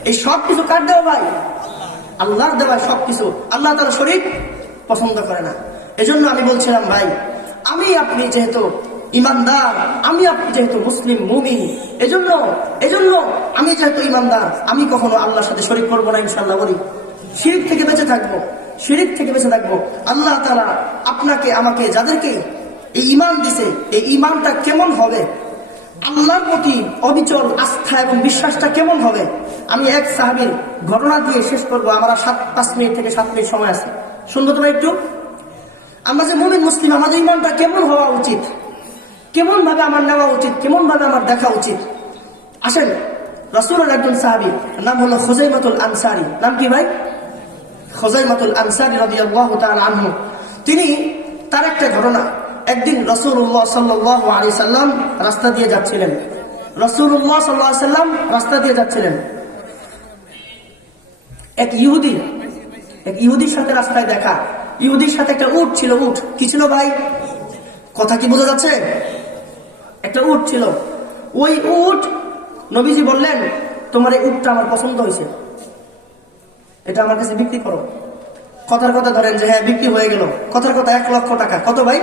এই সব কিছু কার দেওয়া ভাই? আল্লাহর দেওয়া সবকিছু। আল্লাহ তাআলা শরীক পছন্দ করে না। এজন্য আমি বলছিলাম ভাই, আমি আপনি যেহেতু ইমানদার, আমি আপনি যেহেতু মুসলিম মুমিন, এজন্য আমি যেহেতু ইমানদার, আমি কখনো আল্লাহর সাথে শরীক করবো না ইনশাআল্লাহ। বলি শিরিক থেকে বেঁচে থাকবো, শিরিক থেকে বেঁচে থাকবো। আল্লাহ তাআলা আপনাকে আমাকে যাদেরকে এই ঈমান দিছে, এই ঈমানটা কেমন হবে, আল্লাহর প্রতি অবিচল আস্থা এবং বিশ্বাসটা কেমন হবে, আমি এক সাহাবীর ঘটনা দিয়ে শেষ করবো। আমরা 5 মিনিট থেকে 7 মিনিট সময় আছে, শুনবো তোমরা একটু। আমরা যে মুমিন মুসলিম, আমাদের ঈমানটা কেমন হওয়া উচিত, কেমন ভাবে আমার নেওয়া উচিত, কেমন ভাবে আমার দেখা উচিত। আসেন, রাসূলের একজন সাহাবী, নাম হলো খুজাইমাতুল আনসারী। নাম কি ভাই? খুজাইমাতুল আনসারী রাদিয়াল্লাহু তাআলা আনহু। তিনি, তার একটা ঘটনা, একদিন রাসূলুল্লাহ সাল্লাল্লাহু আলাইহি সাল্লাম রাস্তা দিয়ে যাচ্ছিলেন। রাসূলুল্লাহ সাল্লাল্লাহু আলাইহি সাল্লাম রাস্তা দিয়ে যাচ্ছিলেন। এক ইহুদির সাথে রাস্তায় দেখা। ইহুদির সাথে একটা উট ছিল। উট কি ছিল ভাই? কথা কি বোঝা যাচ্ছে? একটা উট ছিল। ওই উট, নবীজি বললেন, তোমার এই উটটা আমার পছন্দ হয়েছে, এটা আমার কাছে বিক্রি করো। কথার কথা ধরেন যে হ্যাঁ বিক্রি হয়ে গেল, কথার কথা 1 লক্ষ টাকা। কত ভাই?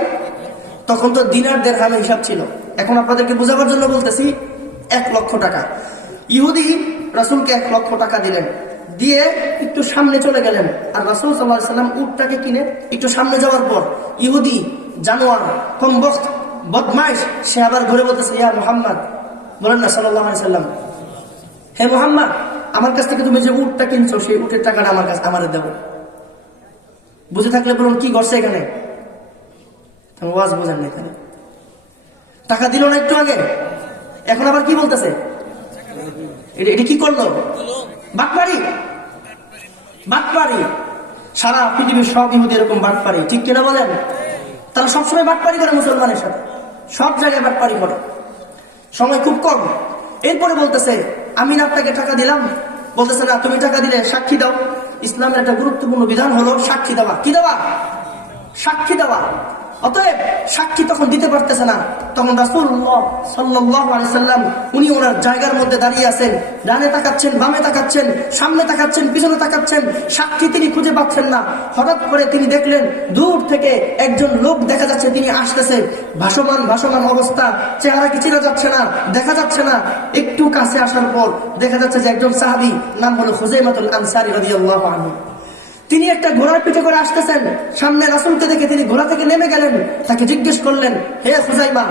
তখন তো দিনার দিরহামের হিসাব ছিল। এখন আপনাদেরকে বোঝাবার জন্য বলতেছি, 1 লক্ষ টাকা। ইহুদি রাসূলকে 1 লক্ষ টাকা দিলেন, দিয়ে একটু সামনে চলে গেলেন। আর রাসূল সাল্লাল্লাহু আলাইহি সাল্লাম উটটাকে কিনে একটু সামনে যাওয়ার পর ইহুদি জানোয়ার, কমবখ্ত, বদমাইশ, সে আবার ঘুরে বলতেছে, ইয়া মুহাম্মদ, বলেন না সাল্লাল্লাহু আলাইহি সাল্লাম, হে মুহাম্মদ, আমার কাছ থেকে তুমি যে উটটা কিনছো, সেই উটের টাকাটা আমার কাছে আমারে দেবো। বুঝে থাকলে বলুন কি করছে এখানে? ওয়াজ বোঝেন না, এখানে টাকা দিল না একটু আগে, এখন আবার কি বলতেছে? এটা কি করলো? বাটপারি। সারা পৃথিবীর সব ইহুদি এরকম বাটপারি, ঠিক কিনা বলেন? তারা সবসময় বাটপারি করে মুসলমানের সাথে, সব জায়গায় বাটপারি করে, সময় খুব কম। এরপরে বলতেছে, আমি আপনাকে টাকা দিলাম। বলতেছে না, তুমি টাকা দিলে সাক্ষী দাও। ইসলামের একটা গুরুত্বপূর্ণ বিধান হলো সাক্ষী দেওয়া। কি দেওয়া? সাক্ষী দেওয়া। অতএব সাক্ষী তখন দিতে পারতেছে না। তখন রাসূলুল্লাহ সাল্লাল্লাহু আলাইহি সাল্লাম উনি ওনার জায়গার মধ্যে দাঁড়িয়ে আছেন, ডানে তাকাচ্ছেন, বামে তাকাচ্ছেন, সামনে তাকাচ্ছেন, পিছনে তাকাচ্ছেন, সাক্ষী তিনি খুঁজে পাচ্ছেন না। হঠাৎ করে তিনি দেখলেন দূর থেকে একজন লোক দেখা যাচ্ছে, তিনি আসতেছে, ভাসমান অবস্থা, চেহারা কি চেনা যাচ্ছে না, দেখা যাচ্ছে না। একটু কাছে আসার পর দেখা যাচ্ছে যে একজন সাহাবী, নাম হলো খুজাইমাতুল আনসারী রাদিয়াল্লাহু আনহু। তিনি একটা ঘোড়ার পিঠে করে আসতেছেন, সামনে রাসূলকে দেখে তিনি ঘোড়া থেকে নেমে গেলেন, তাকে জিজ্ঞেস করলেন, হে খুজাইমা।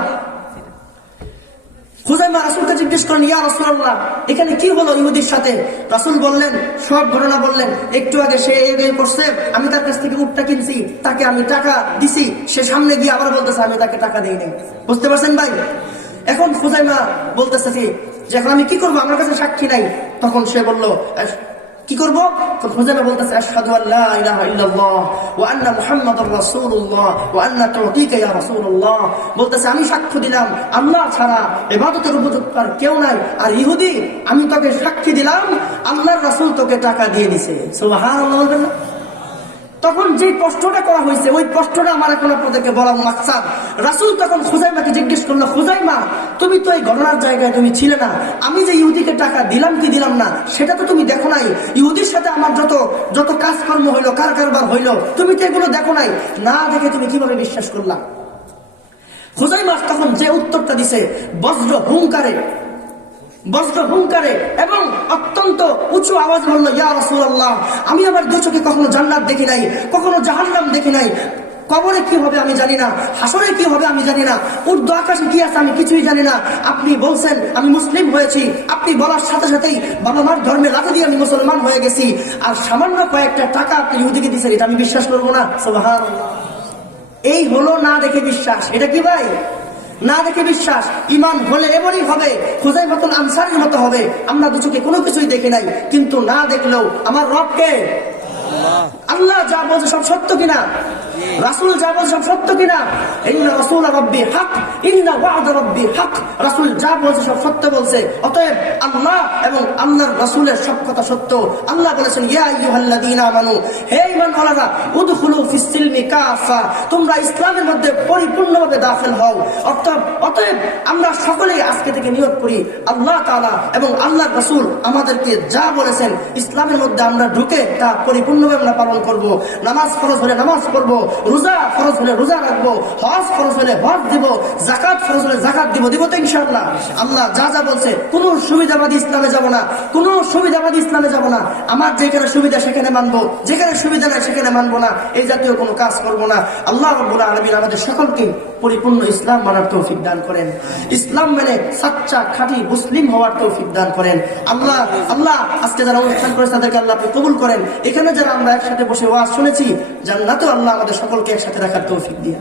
খুজাইমা রাসূলকে জিজ্ঞেস করলেন, ইয়া রাসূলুল্লাহ, এখানে কি হলো ইহুদির সাথে? রাসূল বললেন, সব ঘটনা বললেন। একটু আগে সে এই করছে, আমি তার কাছ থেকে উটটা কিনছি, তাকে আমি টাকা দিছি, সে সামনে গিয়ে আবার বলতেছে আমি তাকে টাকা দিই নাই। বুঝতে পারছেন ভাই? এখন খুজাইমা বলতেছে যে এখন আমি কি করবো, আমার কাছে সাক্ষী নাই। তখন সে বলল, কি করবো? খুজাইমা বলতেছে, আশহাদু আল্লা ইলাহা ইল্লাল্লাহ ওয়া আন্না মুহাম্মাদুর রাসূলুল্লাহ ওয়া আন্না তুতিকা ইয়া রাসূলুল্লাহ। বলতেছে আমি সাক্ষ্য দিলাম আল্লাহ ছাড়া ইবাদতের উপযুক্ত আর কেউ নাই। আর ইহুদি, আমি তোকে সাক্ষী দিলাম আল্লাহর রাসূল তোকে টাকা দিয়ে দিয়েছে। সুবহানাল্লাহ বলবেন না? তখন যে প্রশ্নটা করা হয়েছে ওই প্রশ্নটা আমার এখন আপনাদেরকে বলা মাকসাদ। রাসূল তখন খুজাইমাকে জিজ্ঞেস করলো, খুজাইমা, তুমি তো এই ঘটনার জায়গায় তুমি ছিলে না, আমি যে ইহুদিকে টাকা দিলাম কি দিলাম না সেটা তো তুমি দেখো নাই। ইহুদির সাথে আমার যত কাজকর্ম হইলো, কারবার হইলো, তুমি তো এগুলো দেখো নাই, না দেখে তুমি কিভাবে বিশ্বাস করলাম? খুজাইমা তখন যে উত্তরটা দিছে বজ্র হুঙ্কারে এবং অত্যন্ত উঁচু আওয়াজ বলল, ইয়া রাসূলুল্লাহ, আমি আমার দু চোখে কখনো জান্নাত দেখি নাই, কখনো জাহান্নাম দেখি নাই, কবরে কি হবে আমি জানি না, হাসরে কি হবে আমি জানি না, ঊর্ধ্ব আকাশে কি আছে আমি কিছুই জানি না। আপনি বলছেন আমি মুসলিম হয়েছি, আপনি বলার সাথে সাথেই বাবা মার ধর্মে লাথি দিয়ে আমি মুসলমান হয়ে গেছি, আর সামান্য কয়েকটা টাকা আপনি ইহুদিকে দিয়েছেন, এটা আমি বিশ্বাস করবো না? সুবহানাল্লাহ। এই হলো না দেখে বিশ্বাস। এটা কি ভাই? না দেখে বিশ্বাস। ঈমান হলে এমনই হবে, খুজাইমাতুল আনসারীর মতো হবে। আমরা দুচোখে কোনো কিছুই দেখি নাই, কিন্তু না দেখলেও আমার রবকে, আল্লাহ যা বলছে সব সত্য কিনা, রাসূল যা বলছে সব সত্য কিনা, ইন্না রাসূলা রাব্বি হক, ইন্না ওয়া'দা রাব্বি হক, রাসূল যা বলছে সব সত্য বলছে। অতএব আল্লাহ এবং আল্লাহর রাসূলের সব কথা সত্য। আল্লাহ বলেছেন, ইয়া আইয়ুহাল্লাযীনা আমানু, হে ঈমানওয়ালারা, উদখুলু ফিস সিলমি কাফা, তোমরা ইসলামের মধ্যে পরিপূর্ণভাবে দাখিল হও। অতএব আমরা সকলেই আজকে থেকে নিয়ত করি, আল্লাহ তাআলা এবং আল্লাহর রাসূল আমাদেরকে যা বলেছেন ইসলামের মধ্যে আমরা ঢুকে তা পরিপূর্ণভাবে আমরা পালন করব। নামাজ ফরজ হলে নামাজ পড়বো, রোজা ফরজ হলে রোজা রাখবো, হজ ফরজ হলে হজ দিব, যাকাত ফরজ হলে যাকাত দিব তো ইনশাআল্লাহ। আল্লাহ যা যা বলছে কোনো সুবিধাবাদী ইসলামে যাব না, কোনো সুবিধাবাদী ইসলামে যাব না। আমার যেখানে সুবিধা সেখানে মানবো, যেখানে সুবিধা নাই সেখানে মানবো না, এই জাতীয় কোনো কাজ করবো না। আল্লাহ রাব্বুল আলামিন আমাদের সকলকে পরিপূর্ণ ইসলাম মানার তৌফিক দান করেন, ইসলাম মেনে সাচ্চা খাঁটি মুসলিম হওয়ার তৌফিক দান করেন। আল্লাহ আজকে যারা অনুষ্ঠান করেছে তাদেরকে আল্লাহ আপনি কবুল করেন। এখানে যারা আমরা একসাথে বসে ওয়াজ শুনেছি, জান্নাতেও আল্লাহ আমাদের সকলকে একসাথে রাখার তৌফিক দিয়ে।